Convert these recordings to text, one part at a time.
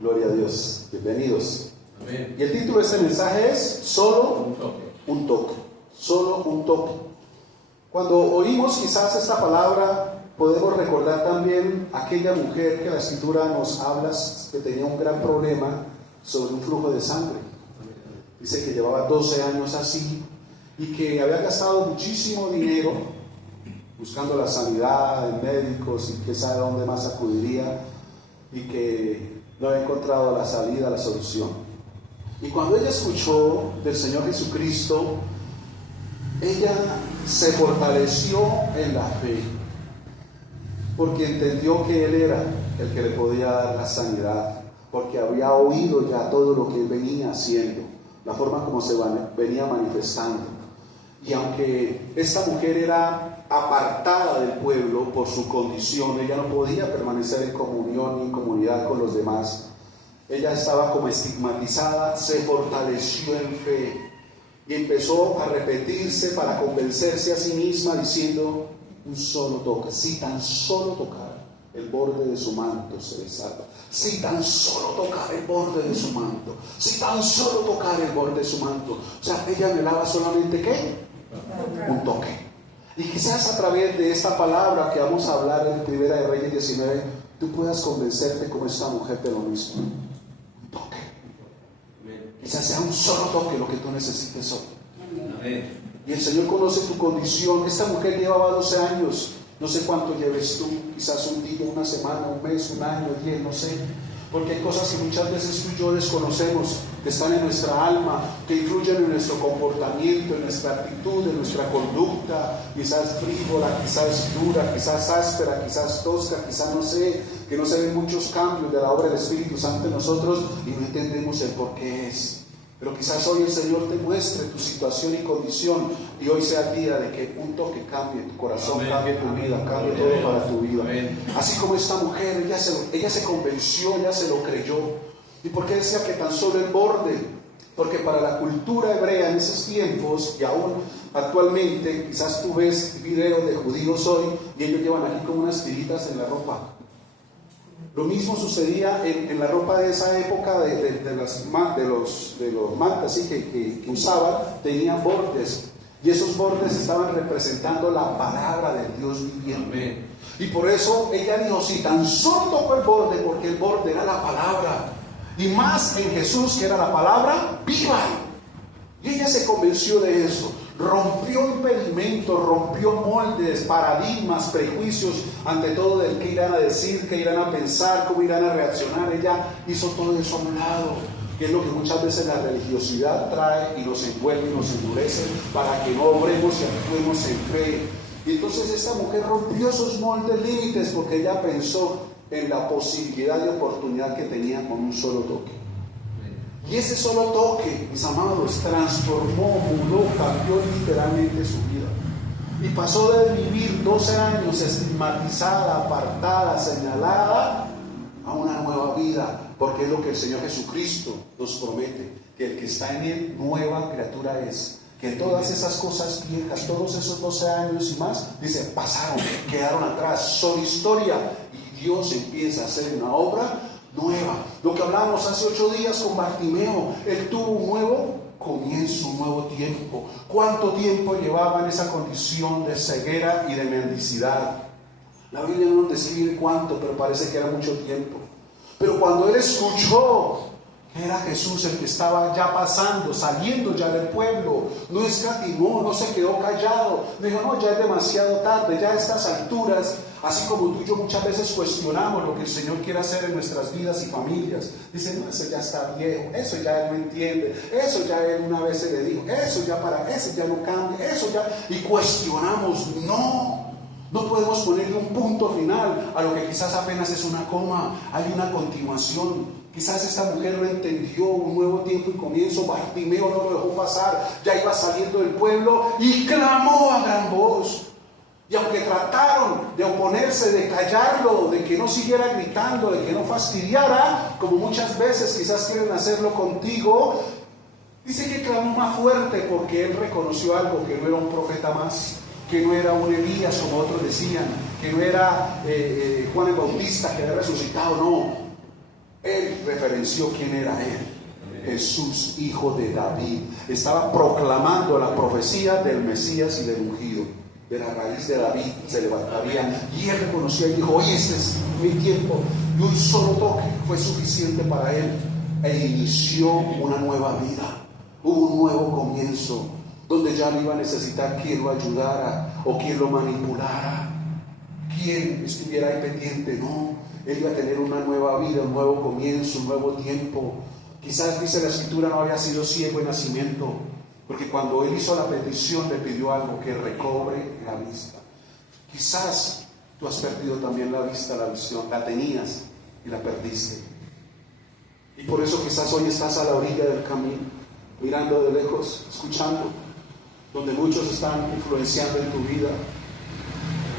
Gloria a Dios. Bienvenidos. Amén. Y el título de este mensaje es Solo un toque. Solo un toque. Cuando oímos quizás esta palabra, podemos recordar también aquella mujer que la Escritura nos habla que tenía un gran problema sobre un flujo de sangre. Dice que llevaba 12 años así y que había gastado muchísimo dinero buscando la sanidad en médicos y que sabe dónde más acudiría y que no había encontrado la salida, la solución. Y cuando ella escuchó del Señor Jesucristo, ella se fortaleció en la fe, porque entendió que Él era el que le podía dar la sanidad, porque había oído ya todo lo que Él venía haciendo, la forma como se venía manifestando. Y aunque esta mujer era apartada del pueblo por su condición, ella no podía permanecer en comunión ni en comunidad con los demás. Ella estaba como estigmatizada, se fortaleció en fe y empezó a repetirse para convencerse a sí misma diciendo: un solo toque, si tan solo tocar el borde de su manto se salva. Si tan solo tocar el borde de su manto, si tan solo tocar el borde de su manto. O sea, ella anhelaba solamente ¿qué? Un toque. Y quizás a través de esta palabra que vamos a hablar en Primera de Reyes 19, tú puedas convencerte como esta mujer de lo mismo. Un toque. Quizás sea un solo toque lo que tú necesites hoy. Y el Señor conoce tu condición. Esta mujer llevaba 12 años. No sé cuánto lleves tú, quizás un día, una semana, un mes, un año, 10, no sé. Porque hay cosas que muchas veces tú y yo desconocemos, que están en nuestra alma, que influyen en nuestro comportamiento, en nuestra actitud, en nuestra conducta. Quizás frívola, quizás dura, quizás áspera, quizás tosca, quizás no sé, que no se ven muchos cambios de la obra del Espíritu Santo en nosotros y no entendemos el por qué es. Pero quizás hoy el Señor te muestre tu situación y condición y hoy sea el día de que un toque cambie tu corazón, amén, cambie tu vida, cambie todo para tu vida. Amén. Así como esta mujer, ella se convenció, ella se lo creyó. ¿Y por qué decía que tan solo el borde? Porque para la cultura hebrea en esos tiempos y aún actualmente, quizás tú ves videos de judíos hoy y ellos llevan aquí como unas tiritas en la ropa. Lo mismo sucedía en la ropa de esa época de los mantas, ¿sí? que usaban, tenían bordes. Y esos bordes estaban representando la palabra del Dios viviente. Y por eso ella dijo: si tan solo tocó el borde, porque el borde era la palabra. Y más en Jesús, que era la palabra viva. Y ella se convenció de eso. Rompió impedimentos, rompió moldes, paradigmas, prejuicios, ante todo del qué irán a decir, qué irán a pensar, cómo irán a reaccionar. Ella hizo todo eso a un lado, que es lo que muchas veces la religiosidad trae y nos envuelve y nos endurece para que no obremos y actuemos en fe. Y entonces esta mujer rompió esos moldes, límites, porque ella pensó en la posibilidad y oportunidad que tenía con un solo toque. Y ese solo toque, mis amados, transformó, mudó, cambió literalmente su vida. Y pasó de vivir 12 años estigmatizada, apartada, señalada, a una nueva vida. Porque es lo que el Señor Jesucristo nos promete, que el que está en Él, nueva criatura es. Que todas esas cosas viejas, todos esos 12 años y más, dice, pasaron, quedaron atrás, son historia. Y Dios empieza a hacer una obra nueva. Lo que hablamos hace 8 días con Bartimeo, él tuvo un nuevo comienzo, un nuevo tiempo. ¿Cuánto tiempo llevaba en esa condición de ceguera y de mendicidad? La Biblia no nos describe cuánto, pero parece que era mucho tiempo. Pero cuando él escuchó que era Jesús el que estaba ya pasando, saliendo ya del pueblo, no escatimó, no se quedó callado, dijo: no, ya es demasiado tarde, ya a estas alturas. Así como tú y yo muchas veces cuestionamos lo que el Señor quiere hacer en nuestras vidas y familias. Dicen: no, eso ya está viejo, eso ya Él no entiende, eso ya Él una vez se le dijo, eso ya no cambia, eso ya... Y cuestionamos. No podemos ponerle un punto final a lo que quizás apenas es una coma. Hay una continuación. Quizás esta mujer no entendió un nuevo tiempo y comienzo. Bartimeo no lo dejó pasar, ya iba saliendo del pueblo y clamó a gran voz. Y aunque trataron de oponerse, de callarlo, de que no siguiera gritando, de que no fastidiara, como muchas veces quizás quieren hacerlo contigo, dice que clamó más fuerte porque él reconoció algo, que no era un profeta más, que no era un Elías como otros decían, que no era Juan el Bautista que había resucitado, no. Él referenció quién era él. Jesús, hijo de David. Estaba proclamando la profecía del Mesías y del ungido. De la raíz de David se levantaría. Y él reconocía y dijo: hoy este es mi tiempo. Y un solo toque fue suficiente para él. E inició una nueva vida. Hubo un nuevo comienzo, donde ya no iba a necesitar quien lo ayudara o quien lo manipulara, quien estuviera ahí pendiente. No, él iba a tener una nueva vida, un nuevo comienzo, un nuevo tiempo. Quizás, dice la Escritura, no había sido ciego de nacimiento, porque cuando él hizo la petición le pidió algo: que recobre la vista. Quizás tú has perdido también la vista, la visión. La tenías y la perdiste, y por eso quizás hoy estás a la orilla del camino, mirando de lejos, escuchando, donde muchos están influenciando en tu vida.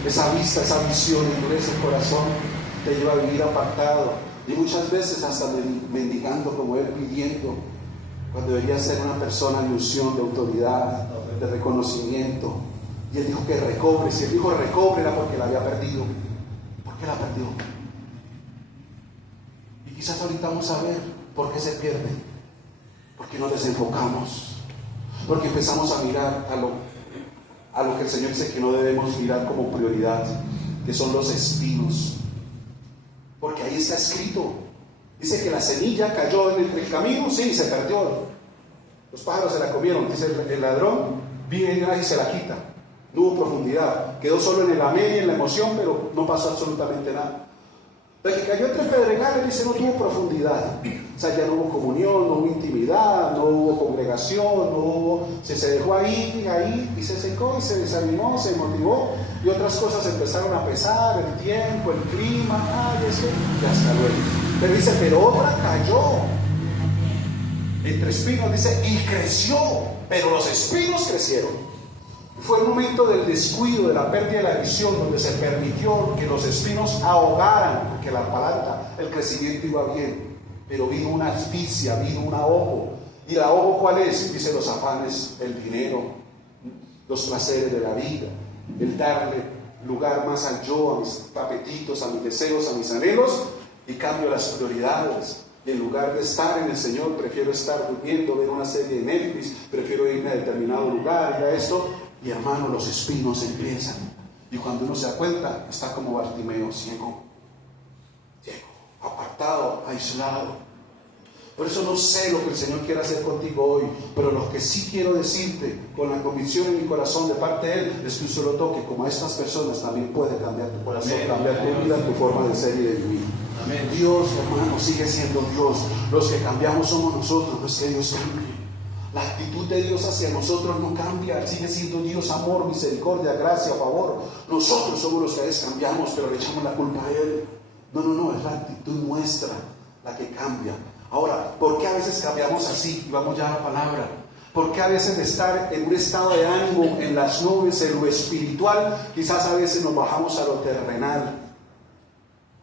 Esa vista, esa visión endurece el corazón, te lleva a vivir apartado, y muchas veces hasta mendigando como él, pidiendo, cuando debería ser una persona de unción, de autoridad, de reconocimiento. Y él dijo que recobre. Si él dijo recobre, era porque la había perdido. ¿Por qué la perdió? Y quizás ahorita vamos a ver por qué se pierde. Porque nos desenfocamos, porque empezamos a mirar a lo que el Señor dice que no debemos mirar como prioridad, que son los espinos. Porque ahí está escrito, dice que la semilla cayó en el camino, sí, se perdió, los pájaros se la comieron. Dice el ladrón viene y se la quita. No hubo profundidad, quedó solo en el amén y en la emoción, pero no pasó absolutamente nada. La que cayó entre pedregales, dice, no tuvo profundidad. O sea, ya no hubo comunión, no hubo intimidad, no hubo congregación, no hubo... Se dejó ahí, y se secó, y se desanimó, se motivó, y otras cosas empezaron a pesar, el tiempo, el clima, eso, y hasta luego. Pero dice, pero otra cayó entre espinos, dice, y creció, pero los espinos crecieron. Fue el momento del descuido, de la pérdida de la visión, donde se permitió que los espinos ahogaran, porque la planta, el crecimiento iba bien, pero vino una asfixia, vino un ahogo. ¿Y el ahogo cuál es? Dice, los afanes, el dinero, los placeres de la vida, el darle lugar más al yo, a mis apetitos, a mis deseos, a mis anhelos, y cambio las prioridades. Y en lugar de estar en el Señor, prefiero estar durmiendo, ver una serie de Netflix, prefiero irme a determinado lugar, ir a esto. Y hermano, los espinos empiezan. Y cuando uno se da cuenta, está como Bartimeo, ciego, apartado, aislado. Por eso no sé lo que el Señor quiere hacer contigo hoy, pero lo que sí quiero decirte, con la convicción en mi corazón de parte de Él, es que un solo toque, como a estas personas, también puede cambiar tu corazón, cambiar tu vida, tu forma de ser y de vivir. Amén. Dios, hermano, sigue siendo Dios. Los que cambiamos somos nosotros, no es que Dios cambie. La actitud de Dios hacia nosotros no cambia, sigue siendo Dios amor, misericordia, gracia, favor. Nosotros somos los que a veces cambiamos, pero le echamos la culpa a Él. No, es la actitud nuestra la que cambia. Ahora, ¿por qué a veces cambiamos así? Y vamos ya a la palabra. ¿Por qué a veces de estar en un estado de ánimo, en las nubes, en lo espiritual, quizás a veces nos bajamos a lo terrenal,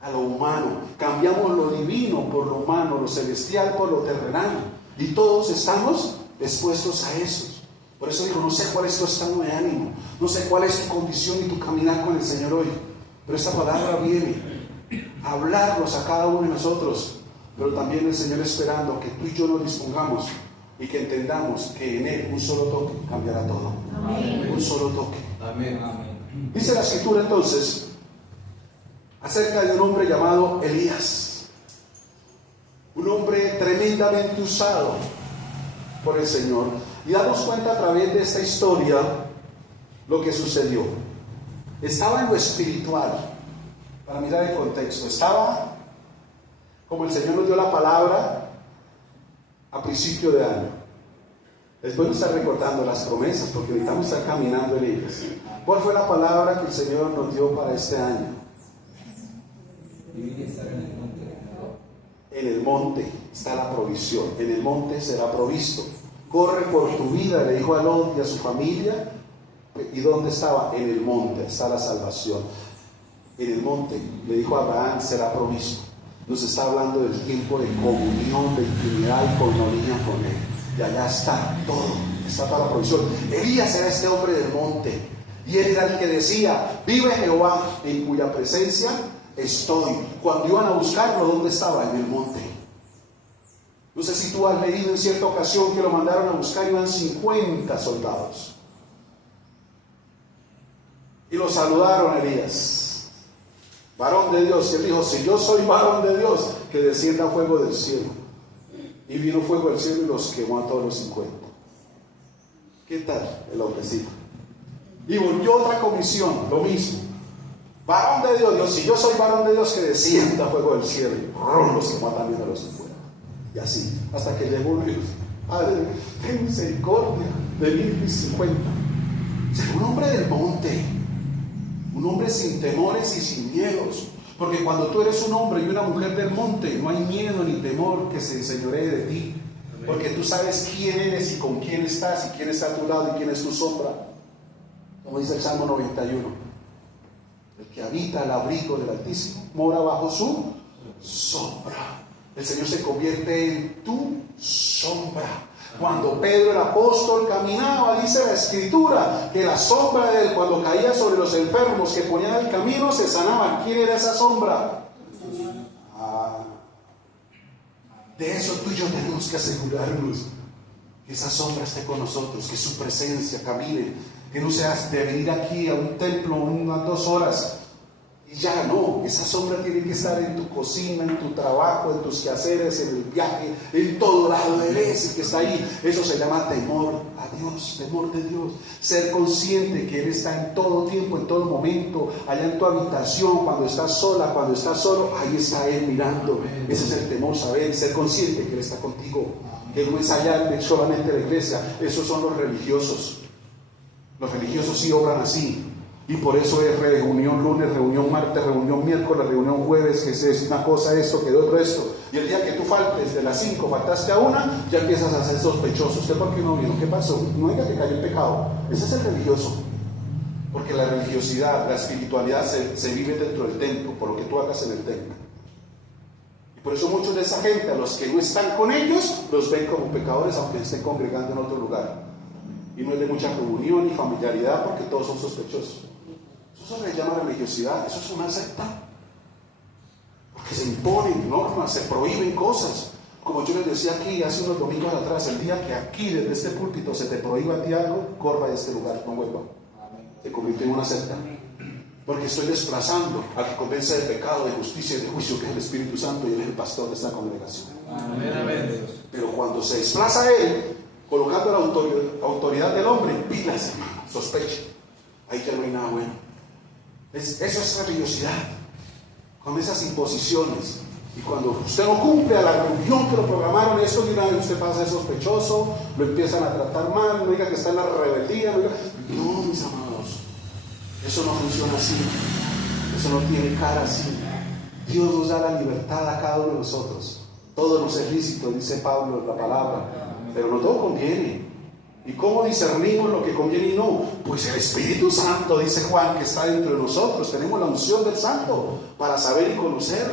a lo humano? Cambiamos lo divino por lo humano, lo celestial por lo terrenal. Y todos estamos expuestos a eso. Por eso digo, no sé cuál es tu estado de ánimo, no sé cuál es tu condición y tu caminar con el Señor hoy, pero esta palabra viene a hablarnos a cada uno de nosotros, pero también el Señor esperando que tú y yo nos dispongamos y que entendamos que en Él un solo toque cambiará todo. Amén. Un solo toque. Amén. Dice la Escritura entonces acerca de un hombre llamado Elías, un hombre tremendamente usado por el Señor, y damos cuenta a través de esta historia lo que sucedió. Estaba en lo espiritual, para mirar el contexto, estaba como el Señor nos dio la palabra a principio de año. Es bueno estar recordando las promesas, porque necesitamos estar caminando en ellas. ¿Cuál fue la palabra que el Señor nos dio para este año? En el monte está la provisión, en el monte será provisto. Corre por tu vida, le dijo a Lot y a su familia. ¿Y dónde estaba? En el monte está la salvación. En el monte, le dijo a Abraham, será provisto. Nos está hablando del tiempo de comunión, de intimidad y comunión con Él. Y allá está todo, está toda la provisión. Elías era este hombre del monte, y él era el que decía, vive Jehová, en cuya presencia estoy. Cuando iban a buscarlo, ¿dónde estaba? En el monte. No sé si tú has leído en cierta ocasión que lo mandaron a buscar, iban 50 soldados. Y lo saludaron a Elías, varón de Dios. Y él dijo: si yo soy varón de Dios, que descienda fuego del cielo. Y vino fuego del cielo y los quemó a todos los 50. ¿Qué tal el hombrecito? Y volvió otra comisión, lo mismo. Varón de Dios, si yo soy varón de Dios, que descienda fuego del cielo. Y los quemó también a los 50. Y así, hasta que llegó Dios. Padre, ten misericordia de mí y 50. Un hombre del monte, un hombre sin temores y sin miedos. Porque cuando tú eres un hombre y una mujer del monte, no hay miedo ni temor que se enseñoree de ti. Porque tú sabes quién eres y con quién estás, y quién está a tu lado y quién es tu sombra. Como dice el Salmo 91. El que habita al abrigo del Altísimo mora bajo su sombra. El Señor se convierte en tu sombra. Cuando Pedro el apóstol caminaba, dice la Escritura, que la sombra de él, cuando caía sobre los enfermos que ponían el camino, se sanaban. ¿Quién era esa sombra? De eso tú y yo tenemos que asegurarnos, que esa sombra esté con nosotros, que su presencia camine, que no seas de venir aquí a un templo unas 2 horas y ya no. Esa sombra tiene que estar en tu cocina, en tu trabajo, en tus quehaceres, en el viaje, en todo lado. Él es el que está ahí. Eso se llama temor a Dios, temor de Dios. Ser consciente que Él está en todo tiempo, en todo momento, allá en tu habitación, cuando estás sola, cuando estás solo, ahí está Él mirando. Ese es el temor, saber, ser consciente que Él está contigo, que no es allá de solamente la iglesia. Esos son los religiosos. Los religiosos sí obran así. Y por eso es reunión lunes, reunión martes, reunión miércoles, reunión jueves, que es una cosa esto, que de otro esto. Y el día que tú faltes de las 5, faltaste a 1, ya empiezas a ser sospechoso. ¿Usted por qué no vino? ¿Qué pasó? No diga que cayó en pecado. Ese es el religioso. Porque la religiosidad, la espiritualidad se vive dentro del templo, por lo que tú hagas en el templo. Y por eso muchos de esa gente, a los que no están con ellos, los ven como pecadores, aunque estén congregando en otro lugar. Y no es de mucha comunión ni familiaridad, porque todos son sospechosos. Eso se le llama religiosidad. Eso es una secta, porque se imponen normas, se prohíben cosas. Como yo les decía aquí hace unos domingos atrás, el día que aquí desde este púlpito se te prohíba a ti algo, corra de este lugar, no vuelva. Se convierte en una secta, porque estoy desplazando al que convence de pecado, de justicia y de juicio, que es el Espíritu Santo, y Él es el pastor de esta congregación. Amén. Pero cuando se desplaza Él, colocando la autoridad del hombre, pilas, hermano, sospeche. Ahí ya no hay nada bueno. Eso es religiosidad, con esas imposiciones. Y cuando usted no cumple a la reunión que lo programaron, eso de una vez usted pasa de sospechoso, lo empiezan a tratar mal, no diga que está en la rebeldía. No, mis amados, eso no funciona así. Eso no tiene cara así. Dios nos da la libertad a cada uno de nosotros. Todo nos es lícito, dice Pablo en la palabra, pero no todo conviene. ¿Y cómo discernimos lo que conviene y no? Pues el Espíritu Santo, dice Juan, que está dentro de nosotros. Tenemos la unción del Santo para saber y conocer,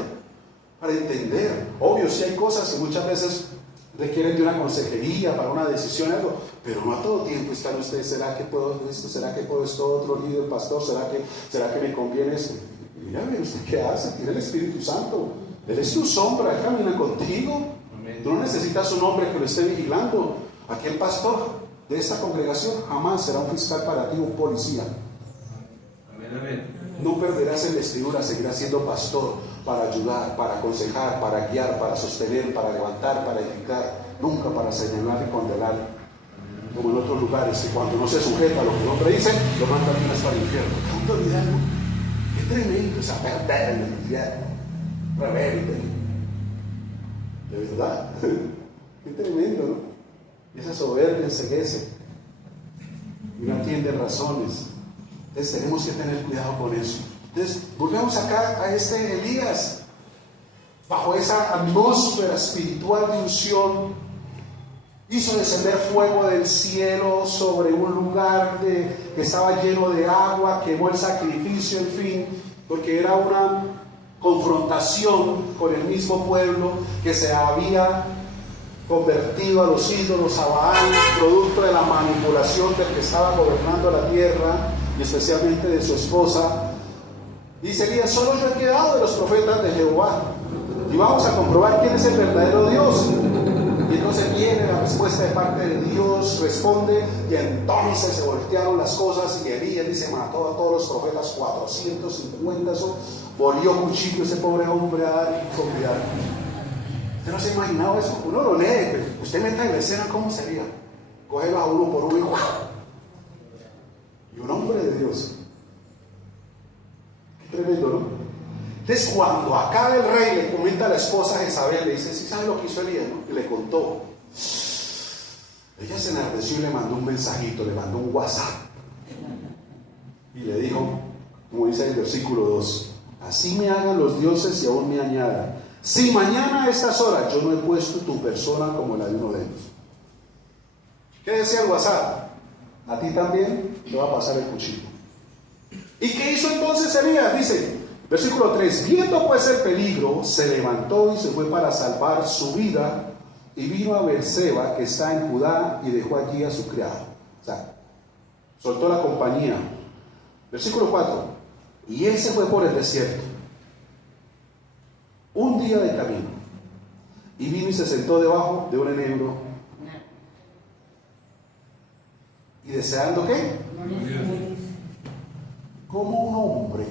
para entender. Obvio, sí hay cosas que muchas veces requieren de una consejería para una decisión, algo, pero no a todo tiempo están ustedes. ¿Será que puedo esto? ¿Será que puedo esto otro? Líder, pastor, ¿será que me conviene esto? Mira, ¿usted qué hace? Tiene el Espíritu Santo. Él es tu sombra, Él camina contigo. Tú no necesitas un hombre que lo esté vigilando. Aquel pastor de esta congregación jamás será un fiscal para ti, un policía. No perderás en vestidura, seguirás siendo pastor para ayudar, para aconsejar, para guiar, para sostener, para levantar, para edificar, nunca para señalar y condenar, como en otros lugares, que cuando no se sujeta a lo que el hombre dice, lo mandan hasta el infierno. ¡Qué autoridad! ¡Qué tremendo! Esa perder en el infierno, rebelde, de verdad. ¡Qué tremendo!, ¿no? Esa soberbia enceguece y no atiende razones. Entonces tenemos que tener cuidado con eso. Entonces volvemos acá a este Elías, bajo esa atmósfera espiritual de unción, hizo descender fuego del cielo sobre un lugar que estaba lleno de agua, quemó el sacrificio, en fin, porque era una confrontación con el mismo pueblo que se había convertido a los ídolos, a Baal, producto de la manipulación del que estaba gobernando la tierra, y especialmente de su esposa. Dice Elías: solo yo he quedado de los profetas de Jehová, y vamos a comprobar quién es el verdadero Dios. Y entonces viene la respuesta de parte de Dios, responde, y entonces se voltearon las cosas, y Elías dice: mató a todos los profetas, 450, eso, volvió cuchillo ese pobre hombre a dar comida. ¿Usted no se ha imaginado eso? Uno lo lee, pero usted meta en la escena, ¿cómo sería? Cógelo a uno por uno y ¡guau! Y un hombre de Dios. Qué tremendo, ¿no? Entonces, cuando acaba el rey, le comenta a la esposa Jezabel, le dice: ¿sí sabe lo que hizo Elías, no? Y le contó. Ella se enardeció y le mandó un mensajito, le mandó un WhatsApp. Y le dijo, como dice el versículo 2: así me hagan los dioses y aún me añadan, si mañana a estas horas yo no he puesto tu persona como la de uno de ellos. ¿Qué decía el WhatsApp? A ti también te va a pasar el cuchillo. ¿Y qué hizo entonces Elías? Dice, versículo 3: viendo pues el peligro, se levantó y se fue para salvar su vida, y vino a Beerseba, que está en Judá, y dejó allí a su criado. O sea, soltó la compañía. Versículo 4: y él se fue por el desierto, un día de camino, y vino y se sentó debajo de un enebro. ¿Y deseando qué? Como un hombre,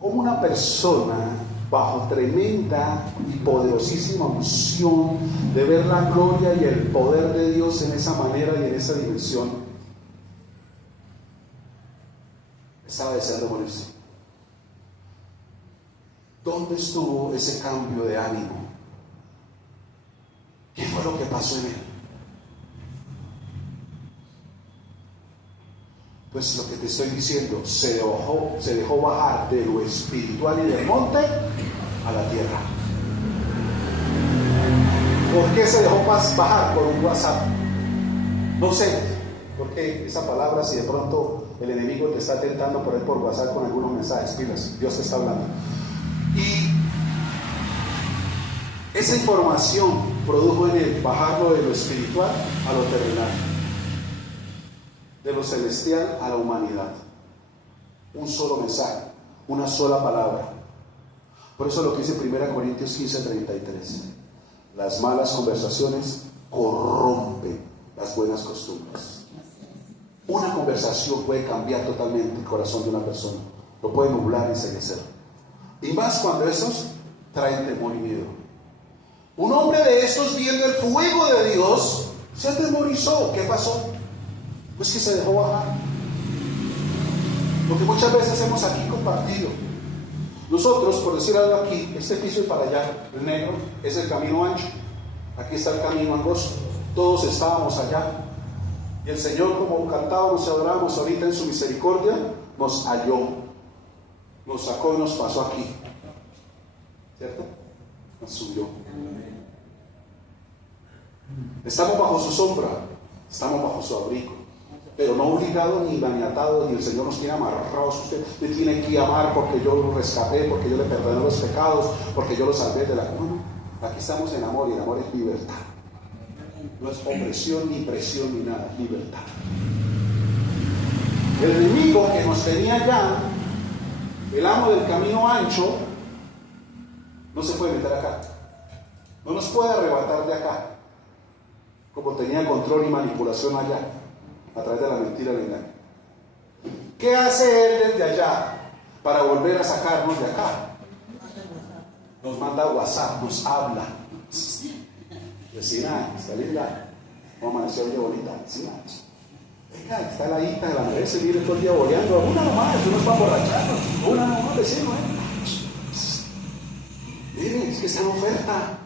como una persona bajo tremenda y poderosísima unción de ver la gloria y el poder de Dios en esa manera y en esa dimensión, estaba deseando morirse. ¿Dónde estuvo ese cambio de ánimo? ¿Qué fue lo que pasó en él? Pues lo que te estoy diciendo, se dejó bajar de lo espiritual y del monte a la tierra. ¿Por qué se dejó bajar? Por un WhatsApp. No sé, porque esa palabra, si de pronto el enemigo te está tentando por WhatsApp con algunos mensajes, pilas, Dios te está hablando. Y esa información produjo en él bajarlo de lo espiritual a lo terrenal, de lo celestial a la humanidad. Un solo mensaje, una sola palabra. Por eso lo que dice 1 Corintios 15:33: las malas conversaciones corrompen las buenas costumbres. Una conversación puede cambiar totalmente el corazón de una persona, lo puede nublar y enceguecer. Y más cuando esos traen temor y miedo. Un hombre de estos, viendo el fuego de Dios, se atemorizó. ¿Qué pasó? Pues que se dejó bajar. Lo que muchas veces hemos aquí compartido. Nosotros, por decir algo aquí, este piso y para allá, el negro, es el camino ancho. Aquí está el camino angosto. Todos estábamos allá. Y el Señor, como cantábamos y adorábamos ahorita en su misericordia, nos halló. Nos sacó y nos pasó aquí. ¿Cierto? Nos subió. Estamos bajo su sombra, estamos bajo su abrigo, pero no obligados ni maniatados, ni el Señor nos tiene amarrados. Usted me tiene que amar porque yo lo rescaté, porque yo le perdoné los pecados, porque yo lo salvé de la cuna. Aquí estamos en amor, y el amor es libertad. No es opresión, ni presión, ni nada, libertad. El enemigo que nos tenía ya, el amo del camino ancho, no se puede meter acá. No nos puede arrebatar de acá, como tenía control y manipulación allá, a través de la mentira y el engaño. ¿Qué hace él desde allá para volver a sacarnos de acá? Nos manda WhatsApp, nos habla. Vecina, está linda. ¿Cómo amaneció el día bonita? Vecina. Venga, está la hita de la merece, mire todo el día boleando. Una nomás, eso no es para borracharnos. Una nomás, vecino, Mire, es que está en oferta.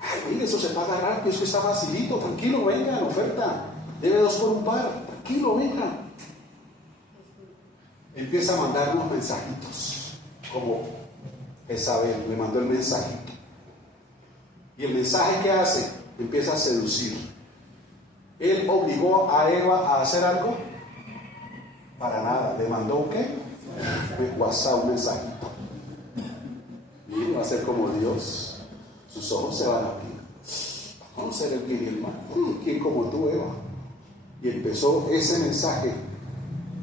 Ay, mire, eso se paga rápido, es que está facilito. Tranquilo, venga, en oferta. Debe 2 por un par. Tranquilo, venga. Empieza a mandarnos mensajitos. Como Jezabel le mandó el mensajito. Y el mensaje que hace, empieza a seducir. Él obligó a Eva a hacer algo. Para nada. ¿Le mandó un qué? Un WhatsApp, un mensajito. Y va a ser como Dios. Sus ojos se van a abrir. Va a conocer el bien y el mal. ¿Quién como tú, Eva? Y empezó ese mensaje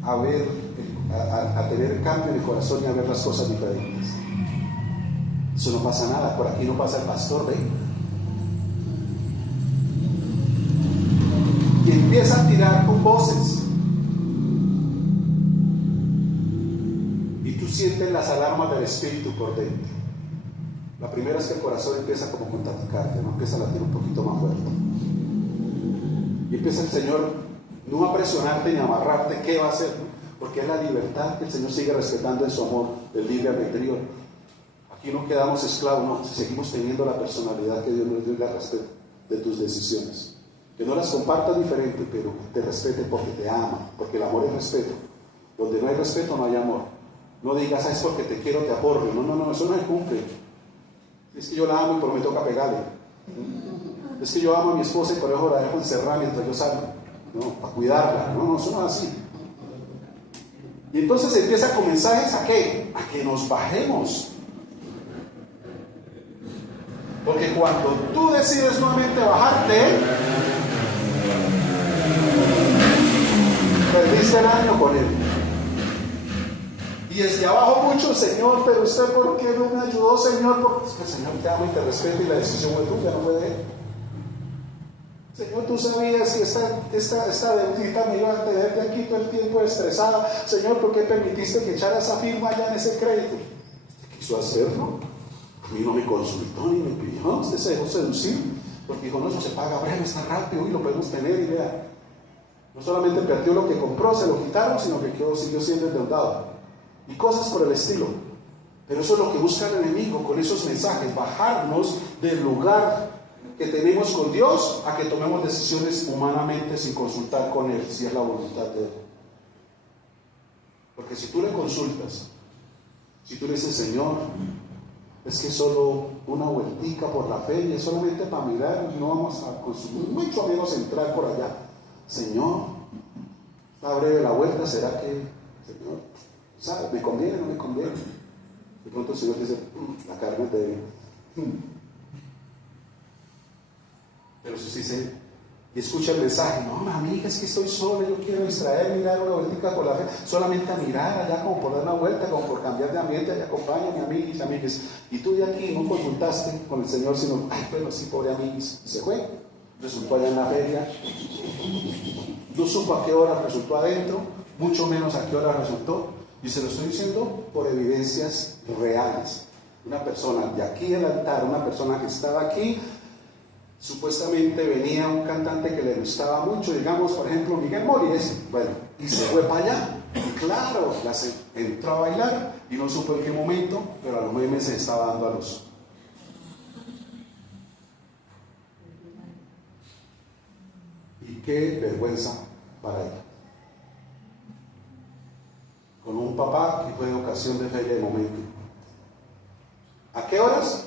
a ver a tener cambio en el corazón y a ver las cosas diferentes. Eso no pasa nada, por aquí no pasa el pastor, ¿ve? Y empieza a tirar con voces. Y tú sientes las alarmas del espíritu por dentro. La primera es que el corazón empieza como con taquicardia, ¿no? Empieza a latir un poquito más fuerte. Y empieza el Señor no a presionarte ni a amarrarte qué va a hacer, ¿no? Porque es la libertad que el Señor sigue respetando en su amor, el libre albedrío. Aquí no quedamos esclavos, no, seguimos teniendo la personalidad que Dios nos dio y la respeto de tus decisiones. Que no las compartas diferente, pero te respete porque te ama, porque el amor es respeto. Donde no hay respeto no hay amor. No digas, es porque te quiero, te aporro. No, eso no se cumple. Es que yo la amo y pero me toca pegarle. Es que yo amo a mi esposa y por eso la dejo encerrada mientras yo salgo, ¿no? Para cuidarla. No, eso no es así. Y entonces empieza con mensajes ¿a qué? A que nos bajemos. Porque cuando tú decides nuevamente bajarte, perdiste el año con él. Y desde abajo mucho, Señor, pero usted ¿por qué no me ayudó, Señor? Porque es que el Señor te ama y te respeta y la decisión fue tuya, no fue de él. Señor, tú sabías que esta deudita me iba a tener de aquí todo el tiempo estresada. Señor, ¿por qué permitiste que echara esa firma allá en ese crédito? ¿Usted quiso hacerlo? A mí no me consultó ni me pidió. Usted se dejó seducir porque dijo, no, eso se paga breve, está rápido y lo podemos tener. Y vea, no solamente perdió lo que compró, se lo quitaron, sino que siguió siendo endeudado. Y cosas por el estilo. Pero eso es lo que busca el enemigo con esos mensajes, bajarnos del lugar que tenemos con Dios a que tomemos decisiones humanamente sin consultar con Él, si es la voluntad de Él. Porque si tú le consultas, si tú le dices, Señor, es que solo una vueltica por la fe y es solamente para mirar, no vamos a consumir, mucho menos entrar por allá. Señor, está breve la vuelta, ¿será que, Señor, sabe, me conviene o no me conviene? De pronto el Señor dice, la carne es débil. Pero si dice, y escucha el mensaje, no, mami, es que estoy sola, yo quiero distraerme, dar una vueltica por la fe, solamente a mirar allá como por dar una vuelta, como por cambiar de ambiente, allá acompáñame, amiguis. Y tú de aquí no consultaste con el Señor, sino, ay, bueno, sí, pobre amiguis, y se fue. Resultó allá en la feria, no supo a qué hora resultó adentro, mucho menos a qué hora resultó, y se lo estoy diciendo por evidencias reales. Una persona de aquí del altar, una persona que estaba aquí, supuestamente venía un cantante que le gustaba mucho, digamos, por ejemplo, Miguel Moris, bueno, y se fue para allá, y claro, entró a bailar, y no supo en qué momento, pero a los 9 meses estaba dando a luz. Y qué vergüenza para ella. Con un papá que fue de ocasión de feria de momento. ¿A qué horas?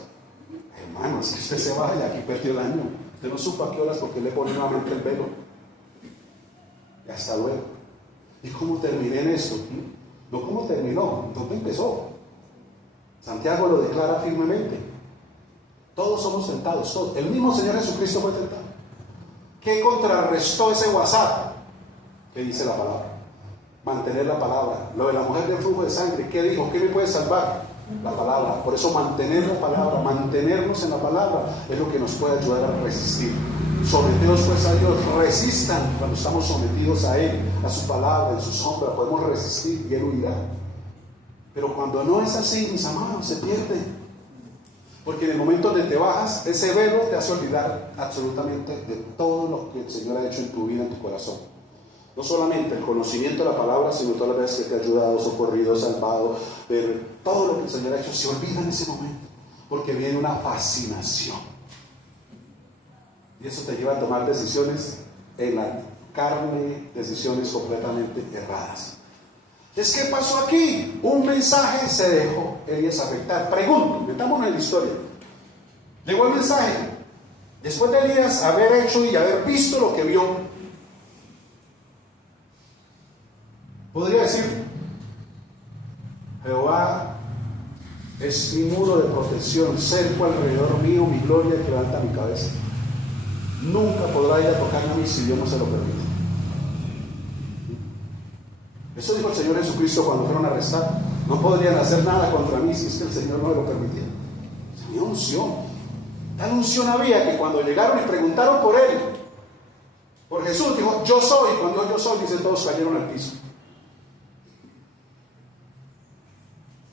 Hermano, si usted se va y aquí perdió el año. Usted no supo a qué horas porque le pone nuevamente el velo. Y hasta luego. ¿Y cómo terminé en esto? No cómo terminó, ¿dónde empezó? Santiago lo declara firmemente. Todos somos tentados, todos. El mismo Señor Jesucristo fue tentado. ¿Qué contrarrestó ese WhatsApp? ¿Qué dice la palabra? Mantener la palabra. Lo de la mujer del flujo de sangre, ¿qué dijo? ¿Qué me puede salvar? La palabra. Por eso mantener la palabra, mantenernos en la palabra es lo que nos puede ayudar a resistir. Someteos pues a Dios, resistan cuando estamos sometidos a Él, a su palabra, en su sombra, podemos resistir y Él huirá. Pero cuando no es así, mis amados, se pierde. Porque en el momento donde te bajas, ese velo te hace olvidar absolutamente de todo lo que el Señor ha hecho en tu vida, en tu corazón. No solamente el conocimiento de la palabra, sino todas las veces que te ha ayudado, socorrido, salvado, todo lo que el Señor ha hecho se olvida en ese momento, porque viene una fascinación. Y eso te lleva a tomar decisiones en la carne, decisiones completamente erradas. ¿Es qué pasó aquí? Un mensaje se dejó Elías afectar. Pregunto, metámonos en la historia. Llegó el mensaje. Después de Elías haber hecho y haber visto lo que vio, podría decir, Jehová es mi muro de protección, cerco alrededor mío, mi gloria que levanta mi cabeza. Nunca podrá ir a tocarme a mí si Dios no se lo permite. Eso dijo el Señor Jesucristo cuando fueron a arrestar. No podrían hacer nada contra mí si es que el Señor no me lo permitía. Tenía unción. Tal unción había que cuando llegaron y preguntaron por él, por Jesús, dijo, yo soy. Cuando yo soy, dice, todos cayeron al piso.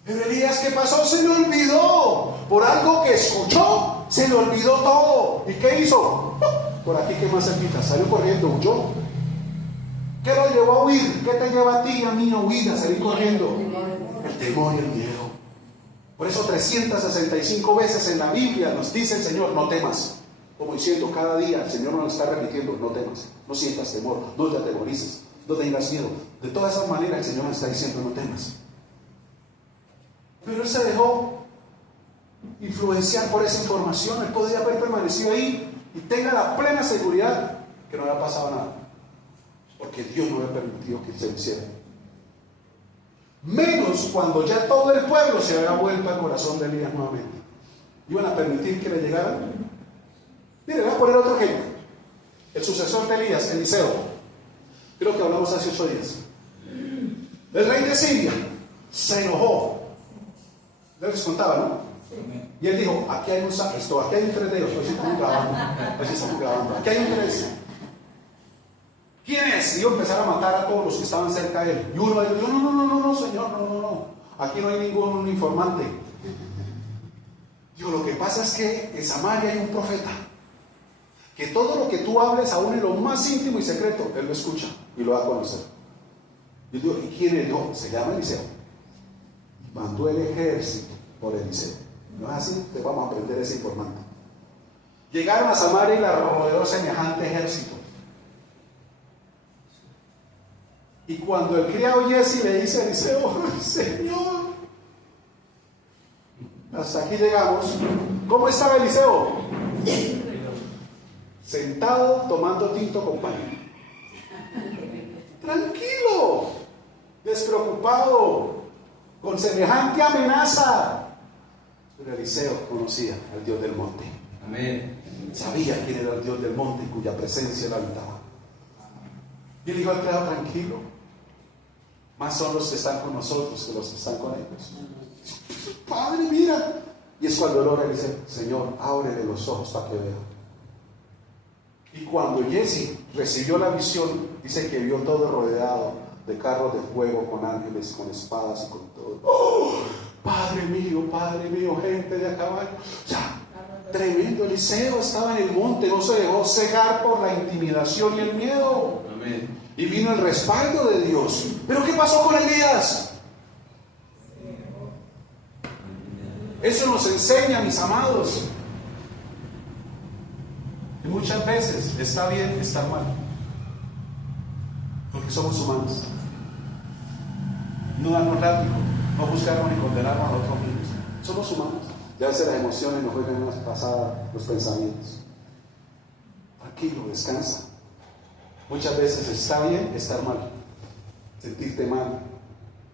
Pero Elías, ¿qué pasó? Se le olvidó. Por algo que escuchó, se le olvidó todo. ¿Y qué hizo? Por aquí, que más cerquita, salió corriendo, huyó. ¿Qué lo llevó a huir? ¿Qué te lleva a ti y a mí a huir, a salir corriendo? El temor y el miedo. Por eso 365 veces en la Biblia nos dice el Señor, no temas. Como diciendo, cada día el Señor nos está repitiendo, no temas, no sientas temor, no te atemorices, no tengas miedo. De todas esas maneras el Señor nos está diciendo, no temas. Pero él se dejó influenciar por esa información. Él podía haber permanecido ahí y tenga la plena seguridad que no había pasado nada, porque Dios no había permitido que se hiciera. Menos cuando ya todo el pueblo se había vuelto al corazón de Elías nuevamente. ¿Iban a permitir que le llegaran? Mire, voy a poner otro ejemplo. El sucesor de Elías, Eliseo. Creo que hablamos hace 8 días. El rey de Siria se enojó. Les contaba, ¿no? Y él dijo, aquí hay un sacristán, aquí hay un 3 de ellos. Estamos grabando. Aquí hay un 3. ¿Quién es? Y iba a empezar a matar a todos los que estaban cerca de él. Y uno dijo, no, señor, no. Aquí no hay ningún informante. Digo, lo que pasa es que en Samaria hay un profeta, que todo lo que tú hables, aún en lo más íntimo y secreto, él lo escucha y lo va a conocer. Yo digo, ¿y quién es? Dijo, se llama Eliseo. Mandó el ejército por Eliseo. No es así, te vamos a aprender ese informante. Llegaron a Samaria y la rodeó semejante ejército. Y cuando el criado Jesse le dice a Eliseo, Señor, hasta aquí llegamos. ¿Cómo estaba Eliseo? Sentado tomando tinto con pan. Tranquilo, despreocupado, con semejante amenaza. Pero Eliseo conocía al Dios del monte. Amén. Sabía quién era el Dios del monte, cuya presencia él habitaba. Y él dijo al criado, tranquilo, más son los que están con nosotros que los que están con ellos. Padre, mira. Y es cuando él ora y dice, Señor, ábrele los ojos para que vea. Y cuando Jesse recibió la visión, dice que vio todo rodeado de carros de fuego, con ángeles, con espadas y con todo. ¡Oh! Padre mío, gente de a caballo. O sea, tremendo. Eliseo estaba en el monte, no se dejó cegar por la intimidación y el miedo. Amén. Y vino el respaldo de Dios. ¿Pero qué pasó con Elías? Eso nos enseña, mis amados, que muchas veces está bien estar mal, porque somos humanos. No darnos látigo, no buscarnos ni condenarnos a nosotros mismos. Somos humanos. Ya a veces las emociones nos juegan más pasadas los pensamientos. Tranquilo, descansa. Muchas veces está bien estar mal, sentirte mal,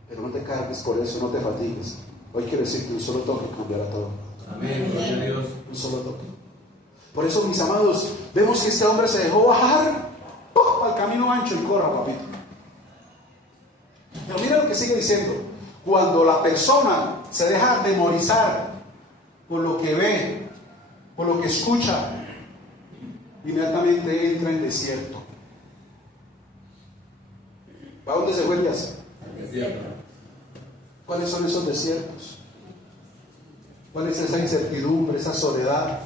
pero no te cargues por eso, no te fatigues. Hoy quiero decir que un solo toque cambiará todo. Amén, gloria a Dios. Un solo toque. Por eso, mis amados, vemos que este hombre se dejó bajar al camino ancho y corra, papito. Pero mira lo que sigue diciendo. Cuando la persona se deja demonizar por lo que ve, por lo que escucha, inmediatamente entra en desierto. ¿Para dónde se fue Elías? Desierto. ¿Cuáles son esos desiertos? ¿Cuál es esa incertidumbre, esa soledad?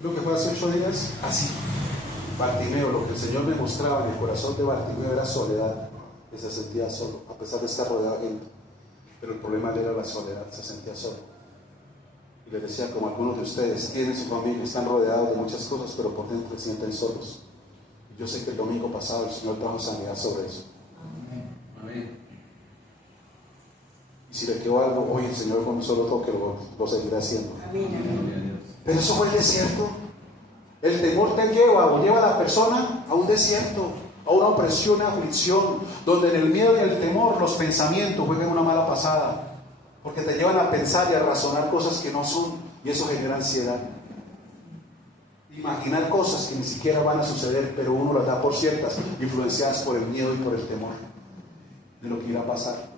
Creo que fue hace 8 días. Así. Bartimeo, lo que el Señor me mostraba en el corazón de Bartimeo era soledad, que se sentía solo, a pesar de estar rodeado de gente. Pero el problema de él era la soledad, se sentía solo. Y le decía, como algunos de ustedes tienen su familia, están rodeados de muchas cosas, pero por dentro se sienten solos. Yo sé que el domingo pasado el Señor trajo sanidad sobre eso. Amén. Y si le quedó algo, hoy el Señor con un solo toque lo seguirá haciendo. Amén. Pero eso fue el desierto. El temor te lleva o lleva a la persona a un desierto, a una opresión, a aflicción, donde en el miedo y el temor los pensamientos juegan una mala pasada, porque te llevan a pensar y a razonar cosas que no son, y eso genera ansiedad. imaginar cosas que ni siquiera van a suceder, pero uno las da por ciertas, influenciadas por el miedo y por el temor de lo que irá a pasar.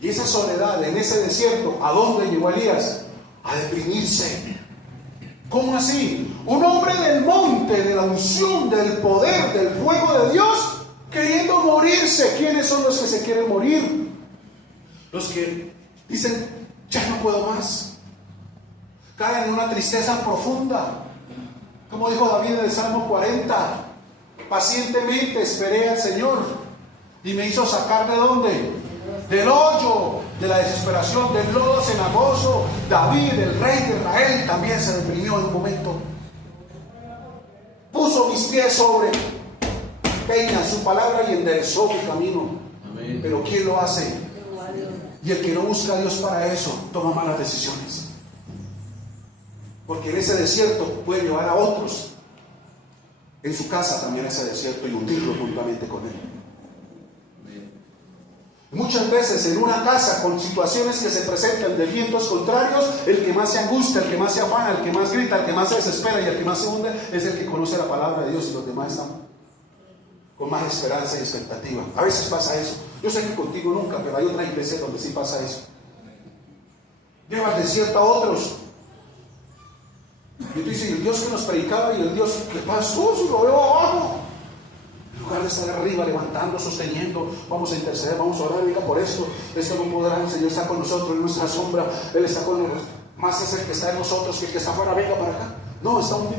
Y esa soledad en ese desierto, ¿a dónde llegó Elías? A deprimirse. ¿Cómo así? Un hombre del monte, de la unción, del poder, del fuego de Dios, queriendo morirse. ¿Quiénes son los que se quieren morir? Los que dicen, ya no puedo más. Caen en una tristeza profunda. Como dijo David en el Salmo 40, pacientemente esperé al Señor y me hizo sacar ¿de dónde? Del hoyo, de la desesperación, del lodo cenagoso. David, el rey de Israel, también se deprimió en un momento. Puso mis pies sobre peña su palabra y enderezó mi camino. Amén. Pero ¿quién lo hace? Y el que no busca a Dios para eso, toma malas decisiones. Porque en ese desierto puede llevar a otros en su casa también a ese desierto y hundirlo juntamente con él. Muchas veces en una casa con situaciones que se presentan de vientos contrarios, el que más se angustia, el que más se afana, el que más grita, el que más se desespera y el que más se hunde es el que conoce la palabra de Dios, y los demás están con más esperanza y expectativa. A veces pasa eso. Yo sé que contigo nunca, pero hay otra iglesia donde sí pasa eso. Lleva al desierto a otros. Y tú dices, el Dios que nos predicaba y el Dios que pasó, si lo veo abajo. En lugar de estar arriba, levantando, sosteniendo, vamos a interceder, vamos a orar, venga por esto no podrá, el Señor está con nosotros, en nuestra sombra, Él está con nosotros, más es el que está en nosotros que el que está afuera, venga para acá. No, estamos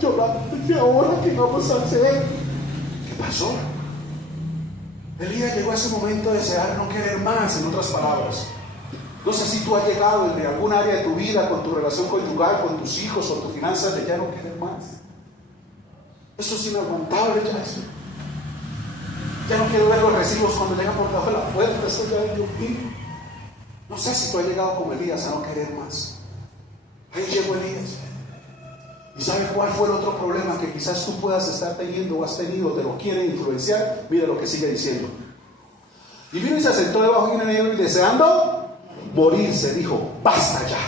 llorando, ¿y ahora qué vamos a hacer? ¿Qué pasó? Elías llegó a ese momento de desear no querer más, en otras palabras. No sé si tú has llegado en algún área de tu vida, con tu relación conyugal, con tus hijos, con tus finanzas, de ya no querer más. Esto es inaguantable ya eso. Ya no quiero ver los recibos cuando llegan por debajo de la puerta. Esto ya es Dios mío. No sé si tú has llegado como Elías a no querer más. Ahí llegó Elías. ¿Y sabe cuál fue el otro problema que quizás tú puedas estar teniendo o has tenido, te lo quiere influenciar? Mira lo que sigue diciendo. Y vino y se sentó debajo de un enemigo y deseando morirse, dijo, basta ya.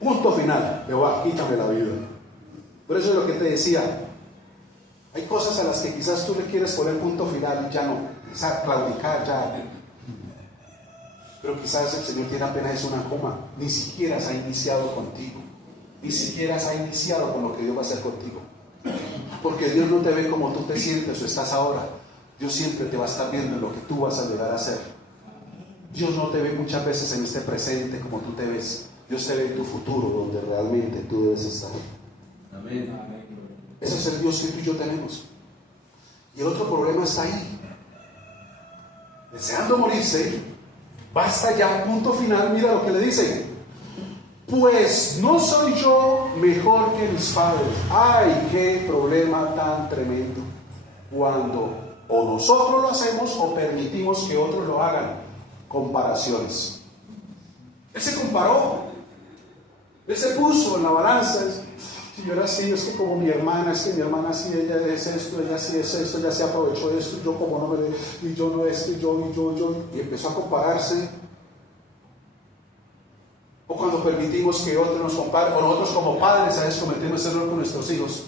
Punto final. Jehová, quítame la vida. Por eso es lo que te decía. Hay cosas a las que quizás tú le quieres poner punto final y ya no, quizás claudicar ya. Pero quizás el Señor tiene apenas una coma, ni siquiera se ha iniciado contigo, ni siquiera se ha iniciado con lo que Dios va a hacer contigo. Porque Dios no te ve como tú te sientes o estás ahora. Dios siempre te va a estar viendo en lo que tú vas a llegar a hacer. Dios no te ve muchas veces en este presente como tú te ves. Dios te ve en tu futuro, donde realmente tú debes estar. Amén. Ese es el Dios que tú y yo tenemos. Y el otro problema está ahí. Deseando morirse, basta ya, punto final. Mira lo que le dice. Pues no soy yo mejor que mis padres. Ay, qué problema tan tremendo. Cuando o nosotros lo hacemos o permitimos que otros lo hagan. Comparaciones. Él se comparó. Él se puso en la balanza. Si yo era así, es que como mi hermana, es que mi hermana sí, ella es esto, ella sí es esto, ella se aprovechó de esto, yo como no me, y yo no esto, y yo, y empezó a compararse. O cuando permitimos que otros nos comparen, o nosotros como padres a veces cometemos ese error con nuestros hijos.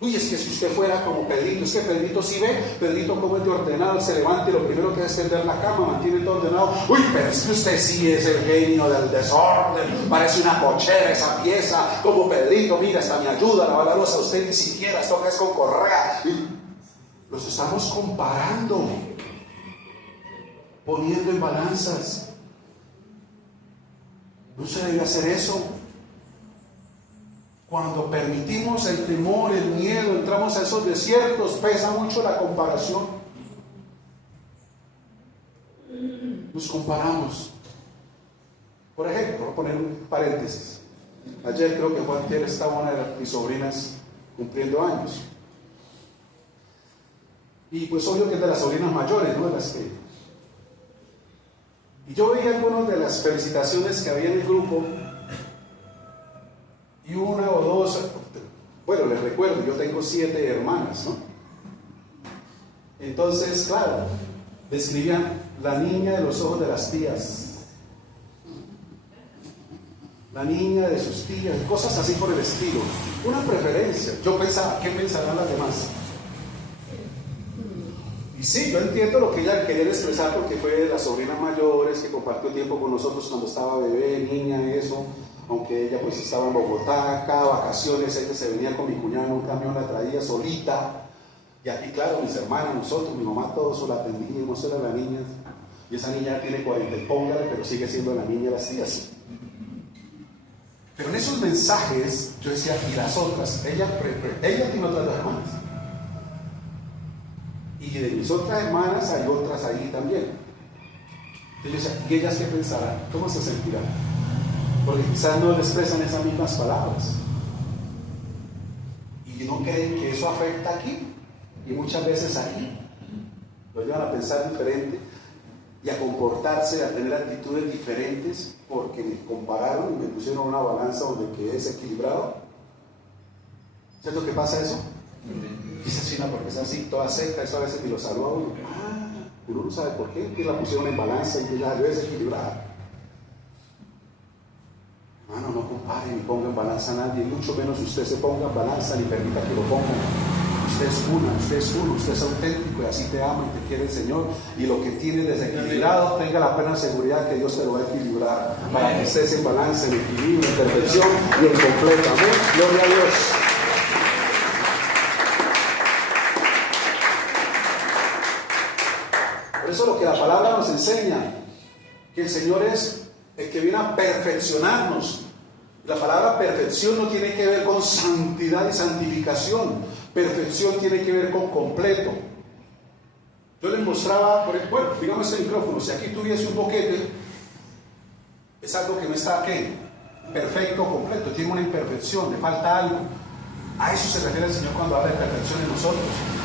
Uy, es que si usted fuera como Pedrito, es que Pedrito sí ve, Pedrito como es de ordenado, se levanta y lo primero que hace es tender la cama, mantiene todo ordenado. Uy, pero es que usted sí es el genio del desorden, parece una cochera esa pieza, como Pedrito, mira, hasta me ayuda a lavar la loza, usted ni siquiera, esto que es con correa. Y los estamos comparando, poniendo en balanzas. No se debe hacer eso. Cuando permitimos el temor, el miedo, entramos a esos desiertos, pesa mucho la comparación. Nos comparamos. Por ejemplo, voy a poner un paréntesis. Ayer creo que fue antier, estaba una de mis sobrinas cumpliendo años. Y pues obvio que es de las sobrinas mayores, ¿no? De las que... Y yo veía algunas de las felicitaciones que había en el grupo. Y una o dos, bueno, les recuerdo, yo tengo 7 hermanas, ¿no? Entonces, claro, describían la niña de los ojos de las tías. la niña de sus tías, cosas así por el estilo. Una preferencia. Yo pensaba, ¿qué pensarán las demás? Y sí, yo entiendo lo que ella quería expresar porque fue de las sobrinas mayores que compartió tiempo con nosotros cuando estaba bebé, niña, eso. Aunque ella pues estaba en Bogotá, cada vacaciones ella se venía con mi cuñado en un camión, la traía solita. Y aquí, claro, mis hermanas, nosotros, mi mamá, todos la atendíamos, era la niña. Y esa niña tiene 40, póngale, pero sigue siendo la niña de las tías. Pero en esos mensajes yo decía, y las otras, ella tiene otras dos hermanas. Y de mis otras hermanas hay otras ahí también. Entonces yo decía, ¿y ellas qué pensarán? ¿Cómo se sentirán? Porque quizás no le expresan esas mismas palabras. Y no creen que eso afecta aquí. Y muchas veces ahí lo llevan a pensar diferente y a comportarse, a tener actitudes diferentes porque me compararon y me pusieron una balanza donde quedé desequilibrado. ¿Sabes lo que pasa eso? Dice así, no, porque es así, toda secta, eso a veces ni lo saludo. Uno no sabe por qué, que la pusieron en balanza y que ya debe desequilibrada. Hermano, no compare ni ponga en balanza a nadie, mucho menos usted se ponga en balanza ni permita que lo pongan. Usted es uno, usted es auténtico y así te ama y te quiere el Señor. Y lo que tiene desequilibrado, tenga la plena seguridad que Dios te lo va a equilibrar. Para que estés en balance, en equilibrio, en perfección y en completa. Amén. Gloria a Dios. Por eso lo que la palabra nos enseña, que el Señor es el que viene a perfeccionarnos. La palabra perfección no tiene que ver con santidad y santificación. Perfección tiene que ver con completo. Yo les mostraba, bueno, digamos este micrófono, si aquí tuviese un boquete, es algo que no está aquí, perfecto, completo, tiene una imperfección, le falta algo. A eso se refiere el Señor cuando habla de perfección en nosotros,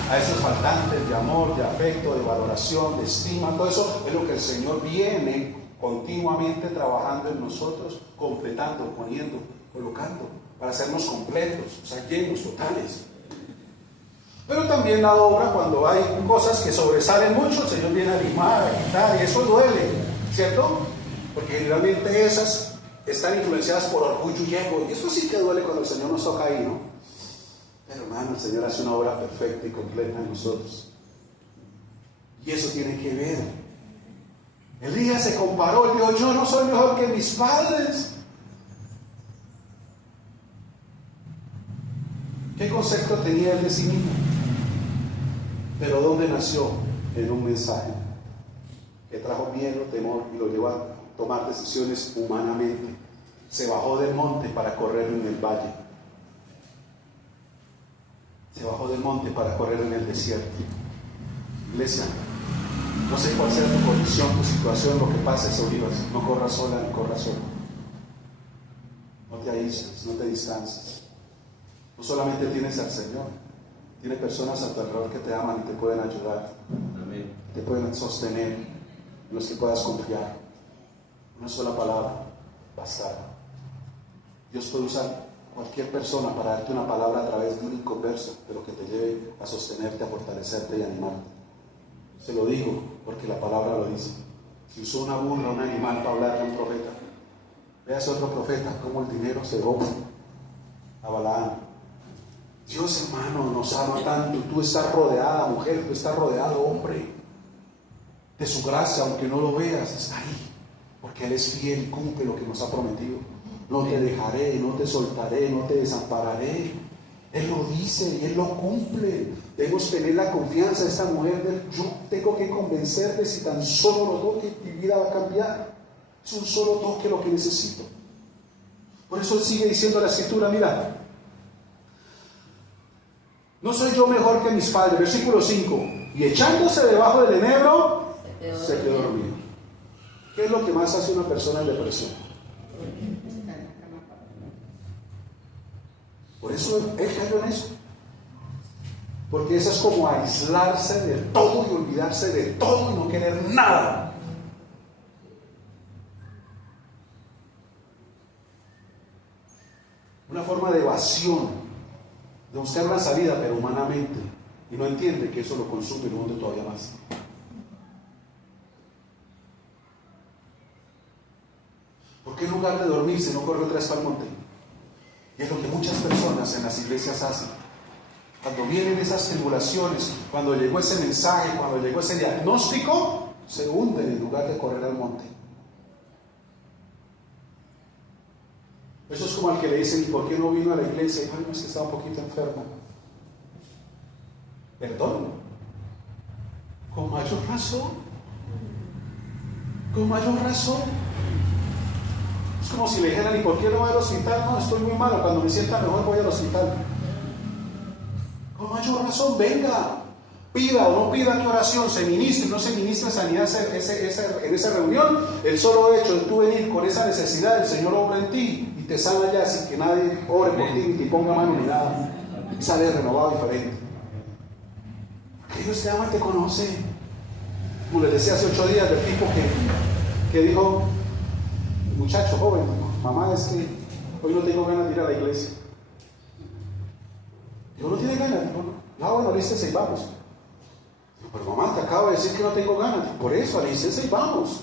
a esos faltantes de amor, de afecto, de valoración, de estima, todo eso es lo que el Señor viene continuamente trabajando en nosotros, completando, poniendo, colocando, para hacernos completos, o sea, llenos, totales. Pero también la obra, cuando hay cosas que sobresalen mucho, el Señor viene a limar, a quitar, y eso duele, ¿cierto? Porque generalmente esas están influenciadas por orgullo y ego, y eso sí que duele cuando el Señor nos toca ahí, ¿no? Pero hermano, el Señor hace una obra perfecta y completa en nosotros. Y eso tiene que ver. Elías se comparó, él dijo, yo no soy mejor que mis padres. ¿Qué concepto tenía él de sí mismo? Pero ¿dónde nació? En un mensaje que trajo miedo, temor y lo llevó a tomar decisiones humanamente. Se bajó del monte para correr en el valle. Se bajó del monte para correr en el desierto. Iglesia, no sé cuál sea tu condición, tu situación, lo que pases o vivas. No corras sola ni corras solo. No te aísles, no te distancies. No solamente tienes al Señor, tienes personas a tu alrededor que te aman y te pueden ayudar. Amén. Te pueden sostener, en los que puedas confiar. Una sola palabra bastará. Dios puede usar cualquier persona para darte una palabra a través de un inconverso, pero que te lleve a sostenerte, a fortalecerte y a animarte. Se lo digo porque la palabra lo dice. Si usó una burra, un animal para hablarle a un profeta, veas a otro profeta cómo el dinero se roba a Balaam. Dios, hermano, nos ama tanto. Tú estás rodeada, mujer, tú estás rodeado, hombre, de su gracia, aunque no lo veas, está ahí, porque Él es fiel y cumple lo que nos ha prometido. No te dejaré, no te soltaré, no te desampararé. Él lo dice y Él lo cumple. Debemos tener la confianza de esta mujer. Yo tengo que convencerle, si tan solo lo toque, mi vida va a cambiar. Es un solo toque lo que necesito. Por eso Él sigue diciendo la Escritura, mira, no soy yo mejor que mis padres. Versículo 5. Y echándose debajo del enebro, se quedó dormido. ¿Qué es lo que más hace una persona en depresión? Por eso él cayó en eso. Porque eso es como aislarse de todo y olvidarse de todo y no querer nada. Una forma de evasión, de buscar una salida, pero humanamente. Y no entiende que eso lo consume y lo hunde todavía más. ¿Por qué no lugar de dormirse, no corre otra vez para el monte. Y es lo que muchas personas en las iglesias hacen. Cuando vienen esas tribulaciones, cuando llegó ese mensaje, cuando llegó ese diagnóstico, se hunden en lugar de correr al monte. Eso es como al que le dicen, ¿y por qué no vino a la iglesia? Y bueno, es que estaba un poquito enfermo. Perdón. Con mayor razón. Con mayor razón. Es como si le dijeran, ¿y por qué no va al hospital? No, estoy muy malo, cuando me sienta mejor voy al hospital. Con mayor razón, venga, pida o no pida que oración, se ministre o no se ministre sanidad en esa reunión. El solo hecho de tú venir con esa necesidad, el Señor obra en ti y te sana ya sin que nadie ore por ti ni te ponga mano ni nada. Y sale renovado, diferente. Porque Dios te ama y te conoce. Como les decía hace 8 días del tipo que dijo, muchacho joven, mamá, es que hoy no tengo ganas de ir a la iglesia. Digo, ¿no tiene ganas? Digo, no, bueno, alístese y vamos. Digo, pero mamá, te acabo de decir que no tengo ganas. Digo, por eso, alístese y vamos.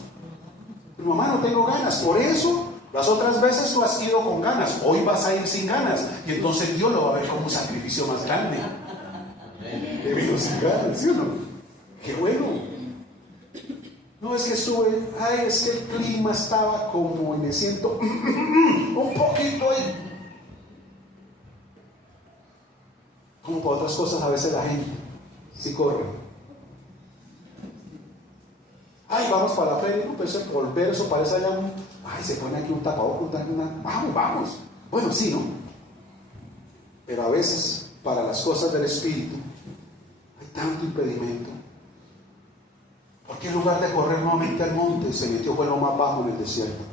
Pero mamá, no tengo ganas. Por eso, las otras veces tú has ido con ganas. Hoy vas a ir sin ganas. Y entonces Dios lo va a ver como un sacrificio más grande. He venido sin ganas, ¿sí o no? ¡Qué bueno! No, es que estuve, es que el clima estaba como, y me siento un poquito ahí. Como para otras cosas a veces la gente sí corre. Vamos para la feria, no, pues volver eso parece allá se pone aquí un tapabocas, vamos. Bueno, sí, ¿no? Pero a veces para las cosas del Espíritu hay tanto impedimento. Porque en lugar de correr nuevamente al monte, se metió por lo más bajo en el desierto.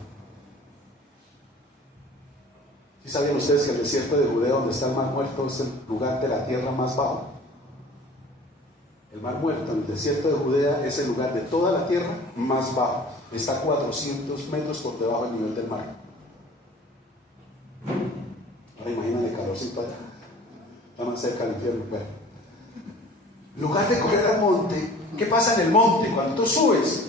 ¿Sí sabían ustedes que el desierto de Judea, donde está el Mar Muerto, es el lugar de la tierra más bajo? El Mar Muerto, en el desierto de Judea, es el lugar de toda la tierra más bajo. Está a 400 metros por debajo del nivel del mar. Ahora imagínate el calorcito allá. Está más cerca del infierno. Bueno, en lugar de correr al monte, ¿qué pasa en el monte cuando tú subes?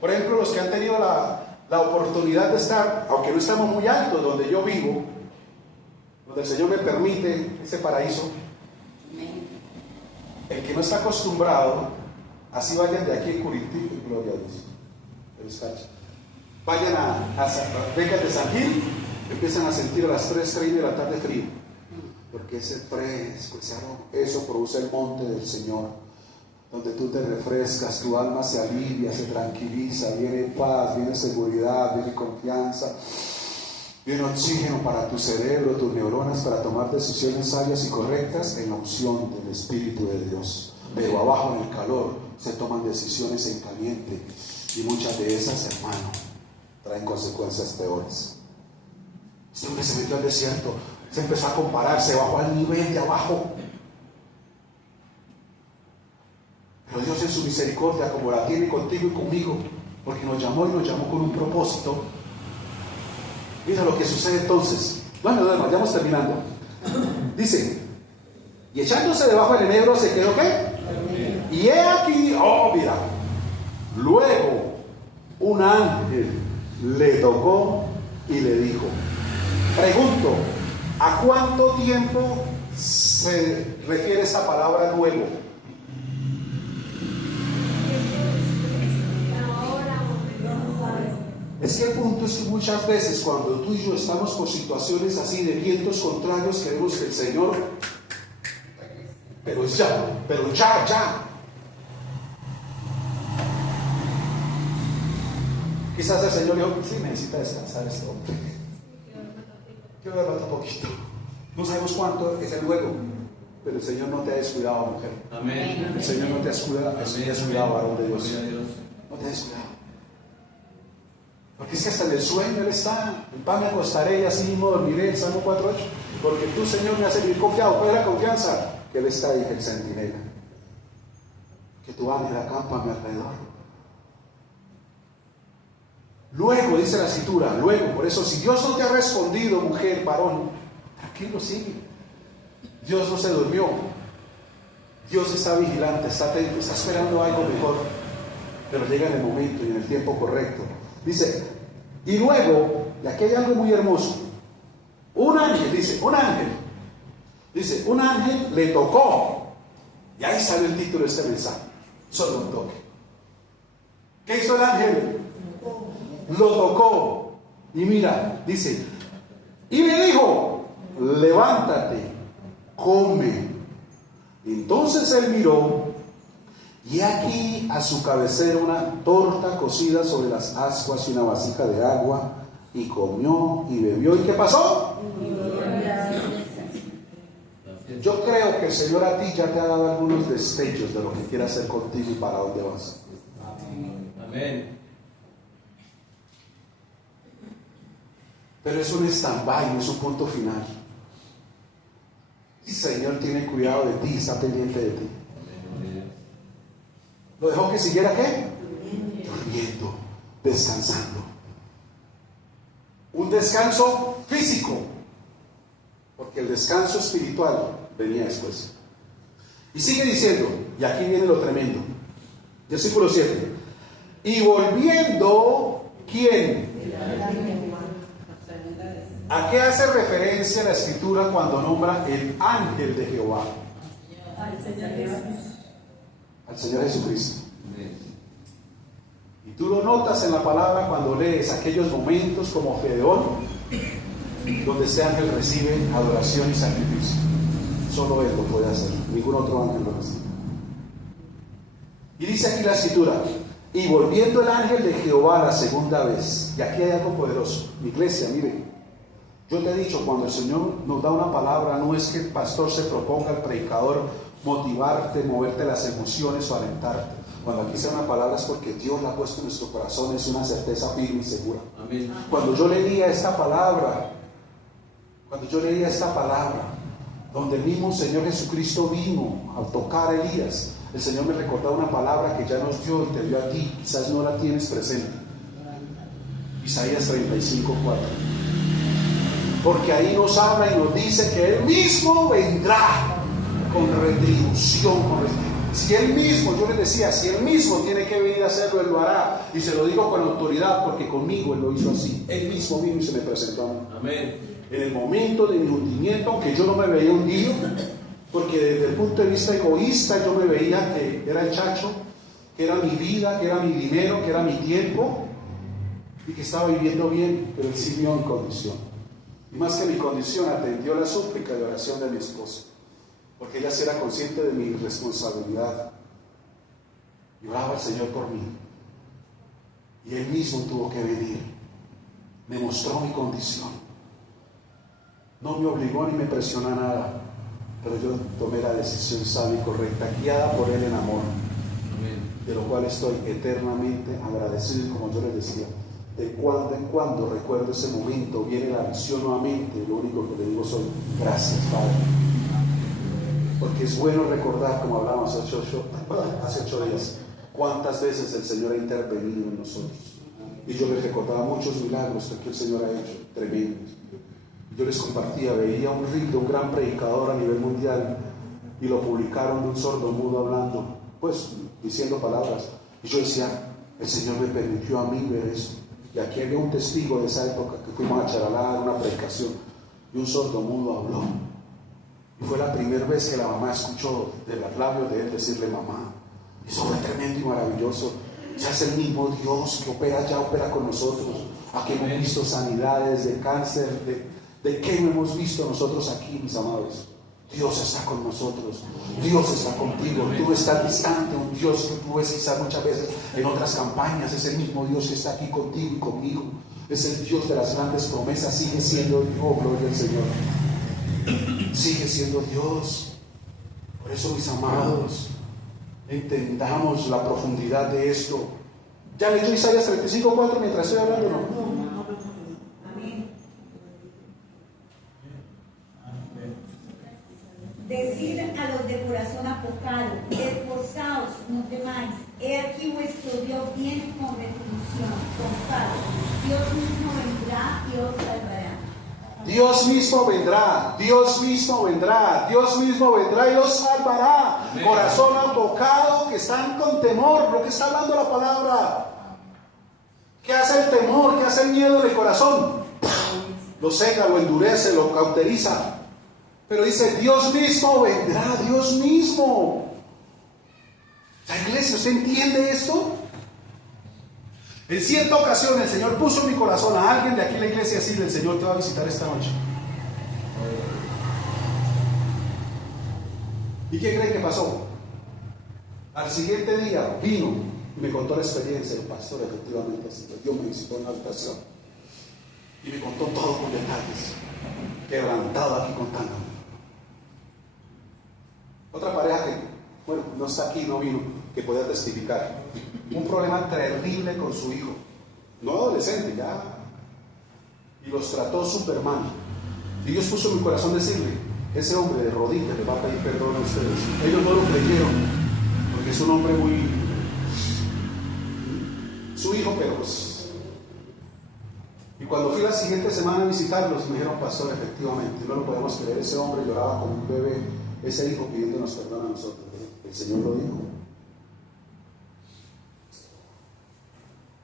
Por ejemplo, los que han tenido la oportunidad de estar, aunque no estamos muy altos donde yo vivo, donde el Señor me permite ese paraíso, el que no está acostumbrado, así vayan de aquí en Curitiba, gloria a Dios, vayan a Vegas de San Gil, empiezan a sentir a las 3:30 de la tarde frío, porque ese fresco, ese aroma, eso produce el monte del Señor, donde tú te refrescas, tu alma se alivia, se tranquiliza, viene paz, viene seguridad, viene confianza, viene oxígeno para tu cerebro, tus neuronas, para tomar decisiones sabias y correctas en la unción del Espíritu de Dios. Pero abajo en el calor se toman decisiones en caliente y muchas de esas, hermano, traen consecuencias peores. Este hombre se metió al desierto, se empezó a comparar, se bajó al nivel de abajo. Pero Dios en su misericordia, como la tiene contigo y conmigo, porque nos llamó y nos llamó con un propósito. Mira lo que sucede entonces. Bueno, vayamos terminando. Dice, y echándose debajo del enebro se quedó ¿qué? Y he aquí, mira, luego un ángel le tocó y le dijo, pregunto, ¿a cuánto tiempo se refiere esta palabra luego? Es que el punto es que muchas veces cuando tú y yo estamos por situaciones así de vientos contrarios, queremos que el Señor, pero ya. Quizás el Señor dijo, sí, necesita descansar este hombre. Quiero verlo un poquito. No sabemos cuánto es el luego, pero el Señor no te ha descuidado, mujer. Amén. El Señor no te ha descuidado, varón de Dios. No te ha descuidado. Porque es que hasta en el sueño Él está. En pan me acostaré y así mismo dormiré, el Salmo 4:8. Porque tú, Señor, me haces vivir confiado. ¿Cuál es la confianza? Que Él está ahí, el centinela. Que tu ángel acampa a mi alrededor. Luego, dice la escritura, luego, por eso, si Dios no te ha respondido, mujer, varón, tranquilo, sigue. Dios no se durmió. Dios está vigilante, está atento, está esperando algo mejor. Pero llega en el momento y en el tiempo correcto. Dice, Y luego, y aquí hay algo muy hermoso, un ángel le tocó, y ahí salió el título de este mensaje, solo un toque. ¿Qué hizo el ángel? Lo tocó, y mira, dice, y le dijo, levántate, come. Entonces él miró, y aquí a su cabecera una torta cocida sobre las ascuas y una vasija de agua, y comió y bebió. ¿Y qué pasó? Yo creo que el Señor a ti ya te ha dado algunos destellos de lo que quiere hacer contigo y para dónde vas. Amén. Pero es un stand-by, no es un punto final. El Señor tiene cuidado de ti, está pendiente de ti. ¿Lo dejó que siguiera qué? Durmiendo, descansando. Un descanso físico, porque el descanso espiritual venía después. Y sigue diciendo, y aquí viene lo tremendo. Versículo 7. Y volviendo, ¿quién? ¿A qué hace referencia la Escritura cuando nombra el ángel de Jehová? Al Señor Jesucristo. Y tú lo notas en la palabra cuando lees aquellos momentos como Gedeón, donde este ángel recibe adoración y sacrificio. Solo él lo puede hacer, ningún otro ángel lo recibe. Y dice aquí la Escritura, y volviendo el ángel de Jehová la segunda vez. Y aquí hay algo poderoso. Mi iglesia, mire, yo te he dicho, cuando el Señor nos da una palabra, no es que el pastor se proponga, el predicador, motivarte, moverte las emociones o alentarte. Cuando aquí sea una palabra es porque Dios la ha puesto en nuestro corazón, es una certeza firme y segura. Amén. Cuando yo leía esta palabra, donde el mismo Señor Jesucristo vino a tocar a Elías, el Señor me recordaba una palabra que ya nos dio y te dio a ti, quizás no la tienes presente. Isaías 35:4. Porque ahí nos habla y nos dice que Él mismo vendrá con retribución. Si Él mismo, yo les decía, si Él mismo tiene que venir a hacerlo, Él lo hará. Y se lo digo con autoridad porque conmigo Él lo hizo así. Él mismo vino y se me presentó a mí. Amén. En el momento de mi hundimiento, aunque yo no me veía hundido, porque desde el punto de vista egoísta yo me veía que era el chacho, que era mi vida, que era mi dinero, que era mi tiempo, y que estaba viviendo bien, pero Él sí vio mi condición. Y más que mi condición, atendió la súplica de oración de mi esposa, porque ella sí era consciente de mi responsabilidad. Y oraba al Señor por mí. Y Él mismo tuvo que venir. Me mostró mi condición. No me obligó ni me presionó a nada, pero yo tomé la decisión sabia y correcta, guiada por Él en amor. Amén. De lo cual estoy eternamente agradecido. Y como yo les decía, de cuando en cuando recuerdo ese momento, viene la visión nuevamente, lo único que le digo soy gracias, Padre. Porque es bueno recordar, como hablábamos hace 8 días, cuántas veces el Señor ha intervenido en nosotros. Y yo les recordaba muchos milagros que el Señor ha hecho, tremendos. Yo les compartía, veía un rito, un gran predicador a nivel mundial, y lo publicaron de un sordo mudo hablando, pues diciendo palabras. Y yo decía, el Señor me permitió a mí ver eso. Y aquí había un testigo de esa época que fuimos a Charalá a dar una predicación, y un sordo mudo habló. Y fue la primera vez que la mamá escuchó de los labios de él decirle mamá. Eso fue tremendo y maravilloso. Ya es el mismo Dios que opera, ya opera con nosotros. Aquí hemos visto sanidades de cáncer, de qué no hemos visto nosotros aquí, mis amados. Dios está con nosotros, Dios está contigo. Tú no estás distante, un Dios que tú ves quizás muchas veces en otras campañas. Es el mismo Dios que está aquí contigo y conmigo. Es el Dios de las grandes promesas. Sigue siendo Dios, gloria al Señor. Sigue siendo Dios. Por eso, mis amados, entendamos la profundidad de esto. ¿Ya leyó Isaías 35:4 mientras estoy hablando? No. Decid a los de corazón apocado, esforzaos, no temáis. He aquí vuestro Dios viene con retribución, con paz. Dios mismo vendrá y os salvará. Dios mismo vendrá, Dios mismo vendrá, Dios mismo vendrá y los salvará. Amén. Corazón apocado, que están con temor, lo que está hablando la palabra. ¿Qué hace el temor? ¿Qué hace el miedo en el corazón? Lo seca, lo endurece, lo cauteriza. Pero dice, Dios mismo vendrá, Dios mismo. La iglesia, ¿usted entiende esto? En cierta ocasión el Señor puso en mi corazón a alguien de aquí en la iglesia decirle, el Señor te va a visitar esta noche. ¿Y qué creen que pasó? Al siguiente día vino y me contó la experiencia del pastor, efectivamente así. Dios me visitó en la habitación y me contó todo con detalles, quebrantado aquí contándome. Otra pareja que, bueno, no está aquí, no vino, que podía testificar. Un problema terrible con su hijo, no adolescente, ya. Y los trató súper mal. Y Dios puso en mi corazón decirle, ese hombre de rodillas le va a pedir perdón a ustedes. Ellos no lo creyeron, porque es un hombre muy... su hijo, pero pues... Y cuando fui la siguiente semana a visitarlos, me dijeron, pastor, efectivamente, no lo podemos creer, ese hombre lloraba como un bebé, ese hijo pidiéndonos perdón a nosotros. El Señor lo dijo.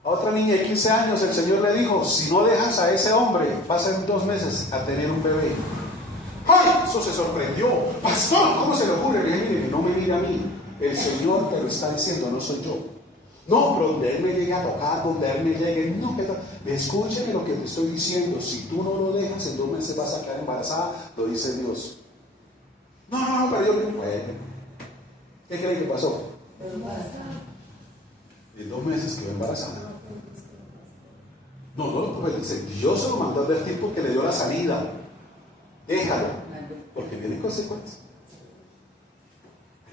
A otra niña de 15 años el Señor le dijo, si no dejas a ese hombre, vas en 2 meses a tener un bebé. ¡Ay! Eso se sorprendió. Pastor, ¿cómo se le ocurre? Le dije, mire, no me mire a mí. El Señor te lo está diciendo, no soy yo. No, pero donde Él me llegue a tocar, donde Él me llegue, no, escúcheme lo que te estoy diciendo. Si tú no lo dejas, en 2 meses vas a quedar embarazada, lo dice Dios. No, pero yo me... Bueno, ¿qué creen que pasó? En 2 meses quedó embarazada. No, pues dice, Dios se lo mandó a advertir porque le dio la salida. Déjalo, porque vienen consecuencias.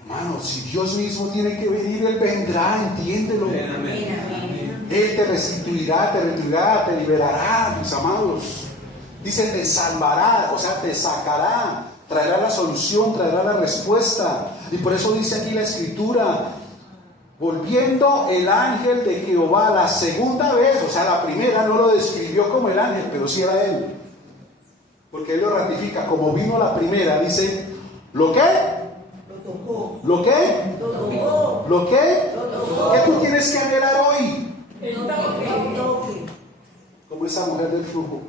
Hermano, si Dios mismo tiene que venir, Él vendrá, entiéndelo. Él te restituirá, te liberará, mis amados. Dice, te salvará, o sea, te sacará, traerá la solución, traerá la respuesta. Y por eso dice aquí la Escritura, volviendo el ángel de Jehová la segunda vez, o sea, la primera no lo describió como el ángel, pero sí era él. Porque él lo ratifica, como vino la primera, dice, ¿lo qué? Lo tocó. ¿Lo qué? Lo tocó. ¿Lo qué? Lo tocó. ¿Qué tú tienes que anhelar hoy? El toque. Como esa mujer del flujo.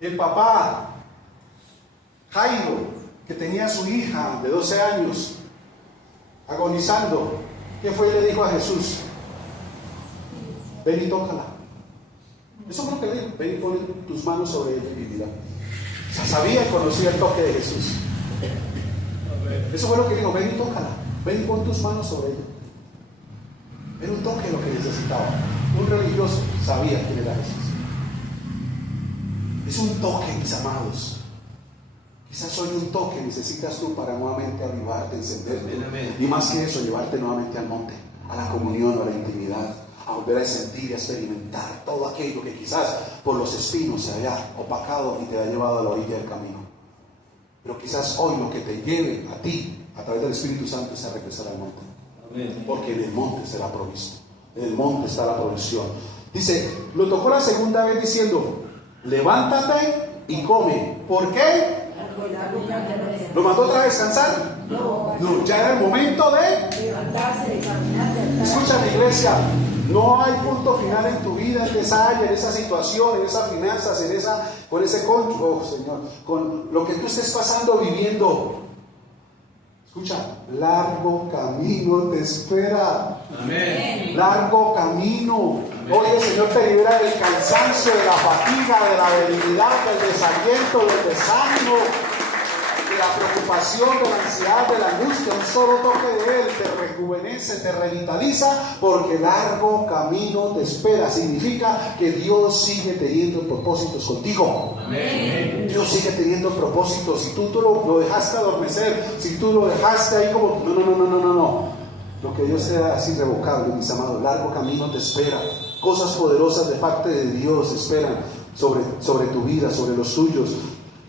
El papá, Jairo, que tenía a su hija de 12 años, agonizando, ¿qué fue y le dijo a Jesús? Ven y tócala. Eso fue lo que le dijo. Ven y pon tus manos sobre ella y vivirá. O sea, sabía y conocía el toque de Jesús. Eso fue lo que dijo. Ven y tócala. Ven y pon tus manos sobre ella. Era un toque lo que necesitaba. Un religioso sabía quién era Jesús. Es un toque, mis amados. Quizás hoy un toque necesitas tú para nuevamente avivarte, encenderte. Y más que eso, llevarte nuevamente al monte, a la comunión, a la intimidad, a volver a sentir y a experimentar todo aquello que quizás por los espinos se haya opacado y te haya llevado a la orilla del camino. Pero quizás hoy lo que te lleve a ti, a través del Espíritu Santo, es a regresar al monte. Amén. Porque en el monte será provisto. En el monte está la provisión. Dice, lo tocó la segunda vez diciendo, levántate y come. ¿Por qué? ¿Lo mandó otra vez a descansar? No, ya era el momento de levantarse, caminar. Escucha, mi iglesia, no hay punto final en tu vida, en esa área, en esa situación, en esas finanzas, con ese cónyuge, oh Señor, con lo que tú estés pasando, viviendo. Escucha, largo camino te espera. Amén. Largo camino. Amén. Hoy el Señor te libera del cansancio, de la fatiga, de la debilidad, del desaliento, del desánimo, de la preocupación, de la ansiedad, de la angustia. Un solo toque de Él te rejuvenece, te revitaliza, porque largo camino te espera. Significa que Dios sigue teniendo propósitos contigo. Amén. Dios sigue teniendo propósitos. Si tú lo dejaste adormecer, si tú lo dejaste ahí como no. Lo que Dios te da es irrevocable, mis amados. Largo camino te espera. Cosas poderosas de parte de Dios esperan sobre tu vida, sobre los tuyos.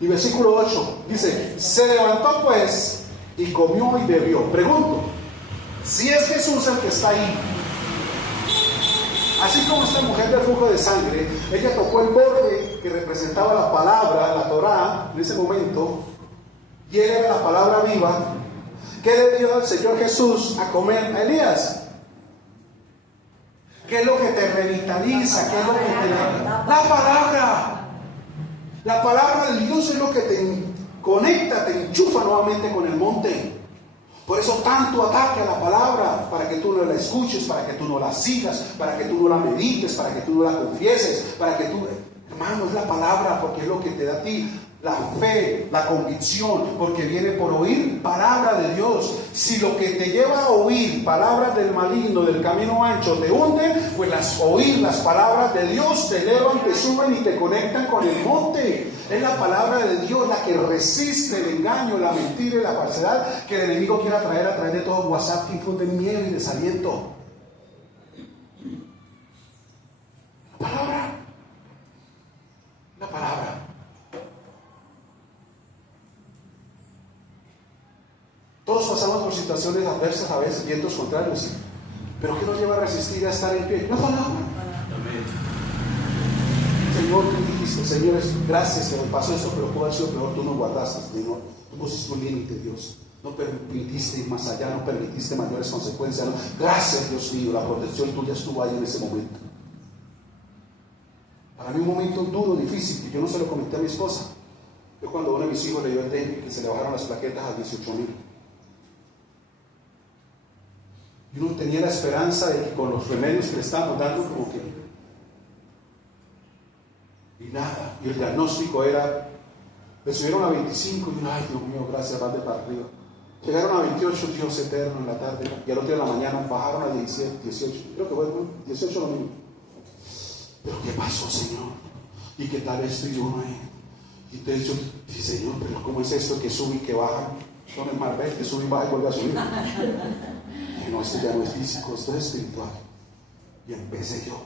Y versículo 8 dice, se levantó pues y comió y bebió. Pregunto, si es Jesús el que está ahí, así como esta mujer del flujo de sangre, ella tocó el borde que representaba la palabra, la Torá, en ese momento, y él era la palabra viva, ¿Qué le dio el Señor Jesús a comer a Elías? ¿Qué es lo que te revitaliza? ¿Qué es lo que te da? La palabra. La palabra de Dios es lo que te conecta, te enchufa nuevamente con el monte. Por eso tanto ataque a la palabra, para que tú no la escuches, para que tú no la sigas, para que tú no la medites, para que tú no la confieses, para que tú... Hermano, es la palabra, porque es lo que te da a ti la fe, la convicción, porque viene por oír palabra de Dios. Si lo que te lleva a oír palabras del maligno, del camino ancho, te hunden, pues oír las palabras de Dios te elevan, te suben y te conectan con el monte. Es la palabra de Dios la que resiste el engaño, la mentira y la falsedad que el enemigo quiera traer a través de todo WhatsApp que infunden miedo y desaliento. La palabra. La palabra. Todos pasamos por situaciones adversas, a veces vientos contrarios, pero ¿qué nos lleva a resistir a estar en pie? La palabra. Amén. Señor, tú dijiste, Señor, gracias que me pasó esto, pero pudo haber sido peor. Tú nos guardaste, Señor. Tú pusiste un límite, Dios. No permitiste ir más allá, no permitiste mayores consecuencias. No. Gracias, Dios mío, la protección tuya estuvo ahí en ese momento. Para mí un momento duro, difícil, que yo no se lo comenté a mi esposa. Yo cuando uno de mis hijos le dio el dengue, que se le bajaron las plaquetas a 18,000. Y uno tenía la esperanza de que con los remedios que le estábamos dando, como que... Y nada, y el diagnóstico era... Le subieron a 25 y ay, Dios mío, gracias, van de para arriba. Llegaron a 28, Dios eterno, en la tarde, y al otro día en la mañana bajaron a 17, 18, creo que fue 18 lo mismo. Pero ¿qué pasó, Señor? ¿Y qué tal esto? Y uno ahí. Y entonces yo dije, Señor, pero ¿cómo es esto que sube y que baja? Son el Marbella, que sube y baja y vuelve a subir. Y no, esto ya no es físico, esto es espiritual. Y empecé yo,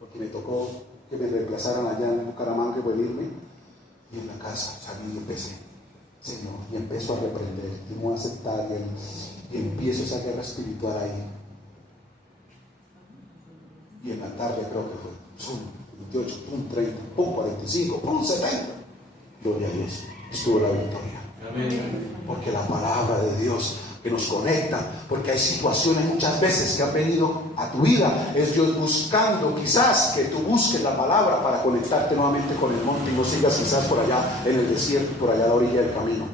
porque me tocó que me reemplazaran allá en Bucaramanga y venirme. Y en la casa salí y empecé, Señor, y empiezo a reprender, y no a aceptar, y empiezo esa guerra espiritual ahí. Y en la tarde creo que fue 28, 30, 45, 70. Gloria a Dios, estuvo la victoria. Amén. Porque la palabra de Dios que nos conecta, porque hay situaciones muchas veces que han venido a tu vida, es Dios buscando quizás que tú busques la palabra para conectarte nuevamente con el monte y no sigas quizás por allá en el desierto, por allá a la orilla del camino.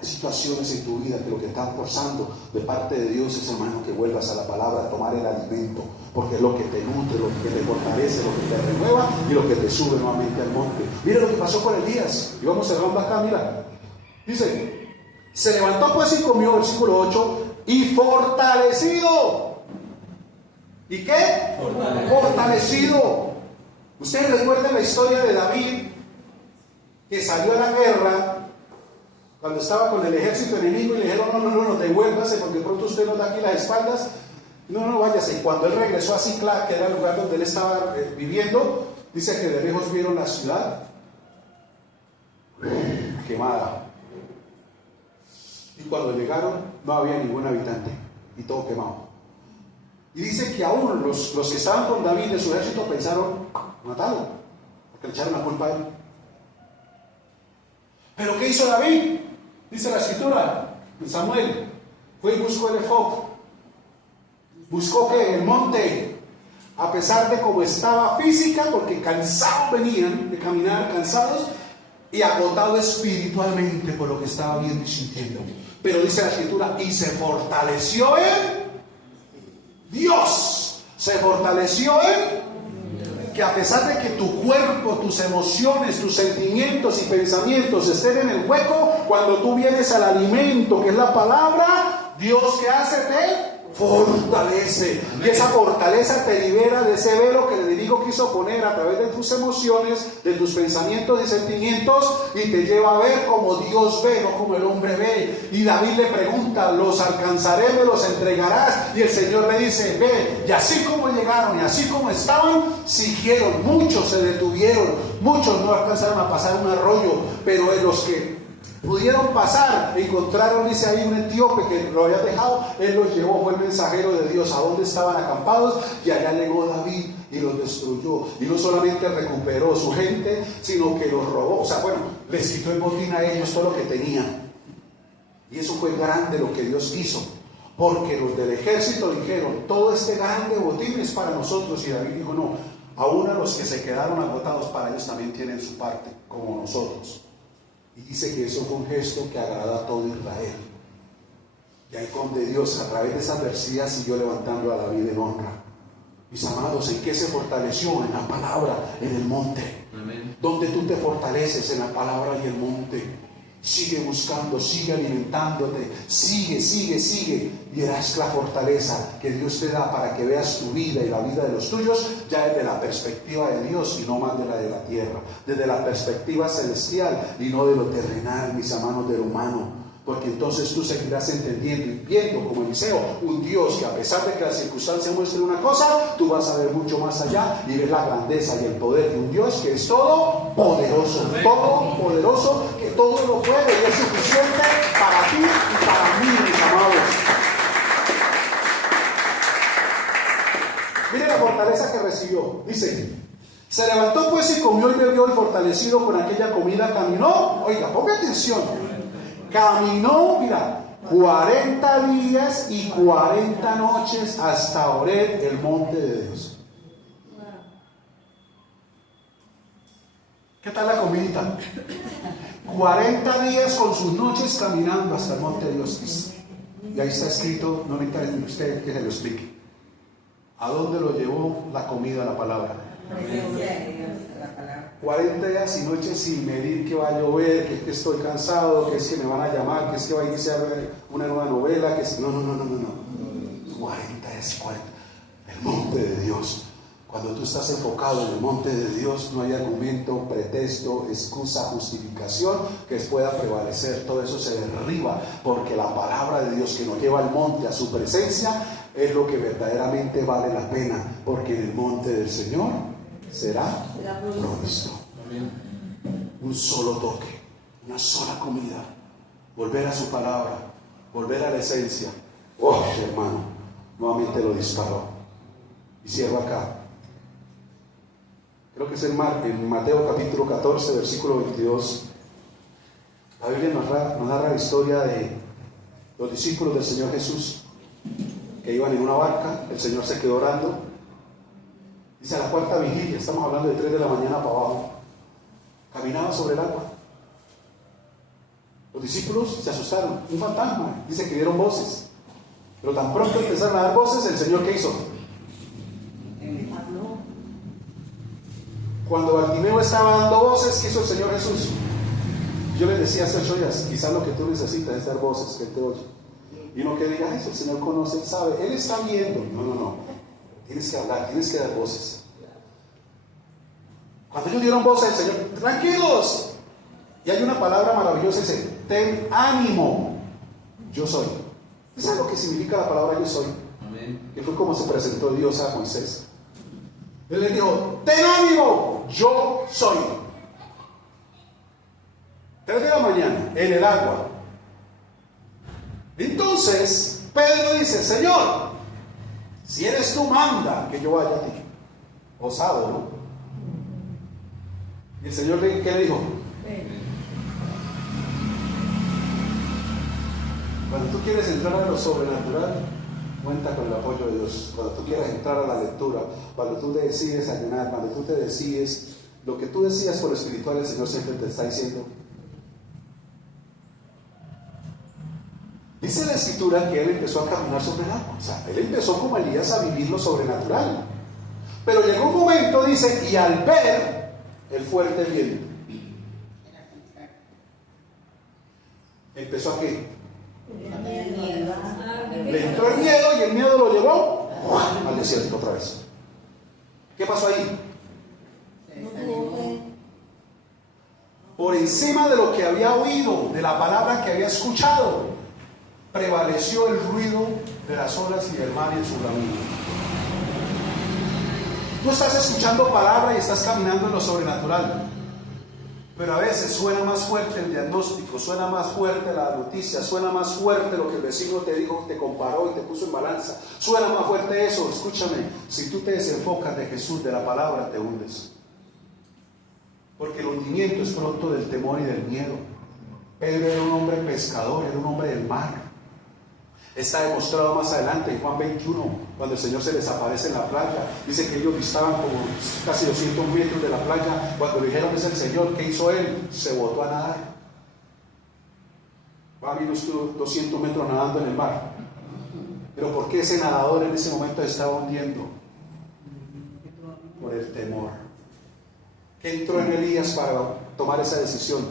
Hay situaciones en tu vida que lo que están forzando de parte de Dios es, hermano, que vuelvas a la palabra, a tomar el alimento, porque es lo que te nutre, lo que te fortalece, lo que te renueva y lo que te sube nuevamente al monte. Mira lo que pasó con Elías, y vamos cerrando acá, mira, dice: se levantó pues y comió, versículo 8, y fortalecido. ¿Y qué? Fortalecido. Ustedes recuerdan la historia de David, que salió a la guerra cuando estaba con el ejército enemigo y le dijeron: no, devuélvase porque pronto usted nos da aquí las espaldas. No, váyase. Y cuando él regresó a Siclag, que era el lugar donde él estaba viviendo, dice que de lejos vieron la ciudad quemada. Y cuando llegaron no había ningún habitante y todo quemado. Y dice que aún los que estaban con David de su ejército pensaron matarlo, porque le echaron la culpa a él. Pero ¿qué hizo David? Dice la escritura en Samuel, fue y buscó el efod, buscó que el monte, a pesar de cómo estaba física, porque cansados venían de caminar, cansados y agotados espiritualmente por lo que estaba viendo y sintiendo. Pero dice la escritura, y se fortaleció en Dios, se fortaleció en que a pesar de que tu cuerpo, tus emociones, tus sentimientos y pensamientos estén en el hueco, cuando tú vienes al alimento que es la palabra, Dios, ¿qué hace? Te fortalece. Y esa fortaleza te libera de ese velo que el enemigo quiso poner a través de tus emociones, de tus pensamientos y sentimientos, y te lleva a ver como Dios ve, no como el hombre ve. Y David le pregunta: ¿los alcanzaré, me los entregarás? Y el Señor le dice: ve. Y así como llegaron y así como estaban, siguieron. Muchos se detuvieron, muchos no alcanzaron a pasar un arroyo, pero en los que pudieron pasar, encontraron, dice ahí, un etíope que lo había dejado, él los llevó, fue el mensajero de Dios a donde estaban acampados, y allá llegó David y los destruyó, y no solamente recuperó su gente, sino que los robó, o sea, bueno, les quitó el botín a ellos, todo lo que tenían. Y eso fue grande lo que Dios hizo, porque los del ejército dijeron, todo este grande botín es para nosotros. Y David dijo, no, aún a los que se quedaron agotados, para ellos también tienen su parte, como nosotros. Y dice que eso fue un gesto que agradó a todo Israel. Y ahí donde Dios, a través de esa adversidad, siguió levantando a David en honra. Mis amados, ¿en qué se fortaleció? En la palabra, en el monte. Amén. Donde tú te fortaleces, en la palabra y el monte. Sigue buscando, sigue alimentándote, sigue, y verás la fortaleza que Dios te da para que veas tu vida y la vida de los tuyos ya desde la perspectiva de Dios y no más de la de la tierra, desde la perspectiva celestial y no de lo terrenal, mis amados, de lo humano. Porque entonces tú seguirás entendiendo y viendo como Eliseo un Dios que, a pesar de que las circunstancias muestren una cosa, tú vas a ver mucho más allá y ver la grandeza y el poder de un Dios que es todopoderoso, que todo lo puede y es suficiente para ti y para mí, mis amados. Mire la fortaleza que recibió. Dice, se levantó pues y comió y bebió, y fortalecido con aquella comida caminó. Oiga, ponga atención. Caminó, mira, 40 días y 40 noches hasta Horeb, el monte de Dios. ¿Qué tal la comidita? 40 días con sus noches caminando hasta el monte de Dios. Y ahí está escrito, no necesita usted que se lo explique. ¿A dónde lo llevó la comida, la palabra? 40 días y noches sin medir que va a llover, que es que estoy cansado, que es que me van a llamar, que es que va a iniciar una nueva novela, que es... No. 40 es 40. El monte de Dios. Cuando tú estás enfocado en el monte de Dios, no hay argumento, pretexto, excusa, justificación que pueda prevalecer. Todo eso se derriba, porque la palabra de Dios que nos lleva al monte, a su presencia, es lo que verdaderamente vale la pena, porque en el monte del Señor será provisto. Un solo toque, una sola comida, volver a su palabra, volver a la esencia. Oh, hermano, nuevamente lo disparó. Y cierro acá. Creo que es en Mateo capítulo 14, versículo 22. La Biblia nos narra la historia de los discípulos del Señor Jesús que iban en una barca. El Señor se quedó orando. Dice, a la cuarta vigilia, estamos hablando de 3 de la mañana para abajo, caminaba sobre el agua. Los discípulos se asustaron, un fantasma. Dice que dieron voces, pero tan pronto empezaron a dar voces, el Señor, ¿qué hizo? Cuando Bartimeo estaba dando voces, ¿qué hizo el Señor Jesús? Yo le decía hace 8 días, quizás lo que tú necesitas es dar voces, que Él te oye. Y no que digas eso, el Señor conoce, Él sabe, Él está viendo. No. Tienes que hablar, tienes que dar voces. Cuando ellos dieron voces, el Señor, tranquilos. Y hay una palabra maravillosa, dice, ten ánimo, yo soy. ¿Sabes lo que significa la palabra yo soy? Amén. Que fue como se presentó Dios a Moisés. Él le dijo, ten ánimo, yo soy. 3 de la mañana, en el agua. Entonces, Pedro dice, Señor, si eres tú, manda que yo vaya a ti. Osado, ¿no? Y el Señor, ¿qué le dijo? Cuando tú quieres entrar a lo sobrenatural, cuenta con el apoyo de Dios. Cuando tú quieras entrar a la lectura, cuando tú te decides ayunar, cuando tú te decides, lo que tú decidas por lo espiritual, el Señor siempre te está diciendo. Dice la Escritura que él empezó a caminar sobre el agua. O sea, él empezó como Elías a vivir lo sobrenatural. Pero llegó un momento, dice, y al ver el fuerte viento, ¿empezó a qué? Le entró el miedo y el miedo lo llevó al desierto otra vez. ¿Qué pasó ahí? Por encima de lo que había oído, de la palabra que había escuchado, prevaleció el ruido de las olas y del mar en su camino. Tú estás escuchando palabra y estás caminando en lo sobrenatural, pero a veces suena más fuerte el diagnóstico, suena más fuerte la noticia, suena más fuerte lo que el vecino te dijo, te comparó y te puso en balanza, suena más fuerte eso. Escúchame, si tú te desenfocas de Jesús, de la palabra, te hundes, porque el hundimiento es producto del temor y del miedo. Pedro era un hombre pescador, era un hombre del mar. Está demostrado más adelante en Juan 21, cuando el Señor se les aparece en la playa. Dice que ellos estaban como casi 200 metros de la playa. Cuando le dijeron es el Señor, ¿qué hizo él? Se botó a nadar. Va a menos 200 metros nadando en el mar. Pero ¿por qué ese nadador en ese momento se estaba hundiendo? Por el temor. ¿Qué entró en Elías para tomar esa decisión?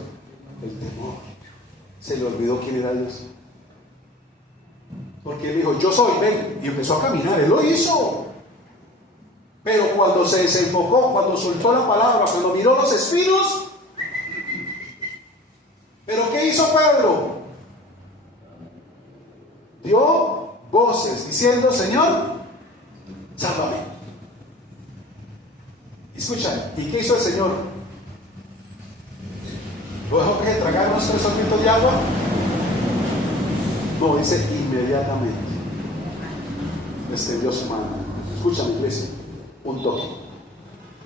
El temor. Se le olvidó quién era Dios. Porque él dijo, yo soy, ven, y empezó a caminar, él lo hizo. Pero cuando se desenfocó, cuando soltó la palabra, cuando miró los espinos, ¿pero qué hizo Pedro? Dio voces diciendo, Señor, sálvame. Escucha, ¿y qué hizo el Señor? ¿Lo dejó que tragara unos 3 sorbitos de agua? No, dice inmediatamente extendió su mano. Escúchame, iglesia, un toque.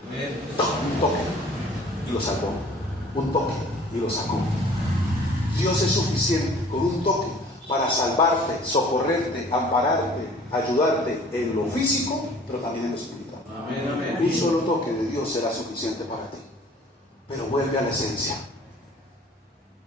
Un toque y lo sacó. Un toque y lo sacó. Dios es suficiente con un toque para salvarte, socorrerte, ampararte, ayudarte en lo físico, pero también en lo espiritual. Amén, amén. Un solo toque de Dios será suficiente para ti. Pero vuelve a la esencia.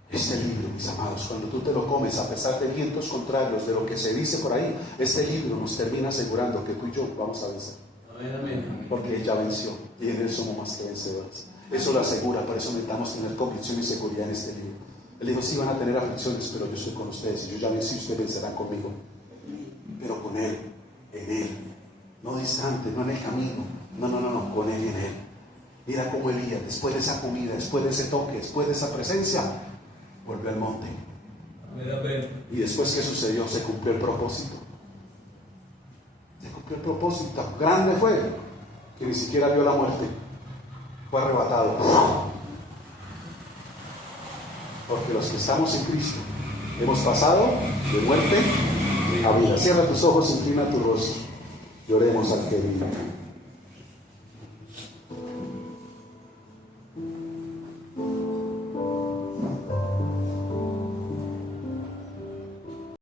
Este libro, mis amados, cuando tú te lo comes, a pesar de vientos contrarios, de lo que se dice por ahí, este libro nos termina asegurando que tú y yo vamos a vencer. Amén, amén. Porque Él ya venció y en Él somos más que vencedores. Eso lo asegura, por eso necesitamos tener convicción y seguridad en este libro. Él dijo, sí van a tener aflicciones, pero yo estoy con ustedes y yo ya vencí, ustedes vencerán conmigo. Pero con Él, en Él, no distante, no en el camino, no, con Él y en Él. Mira cómo Elías, después de esa comida, después de ese toque, después de esa presencia, volvió al monte. Amén, amén. Y después, ¿qué sucedió? Se cumplió el propósito. Se cumplió el propósito. Grande fue que ni siquiera vio la muerte. Fue arrebatado. Porque los que estamos en Cristo hemos pasado de muerte a vida. Cierra tus ojos, inclina tu rostro y oremos al que vive.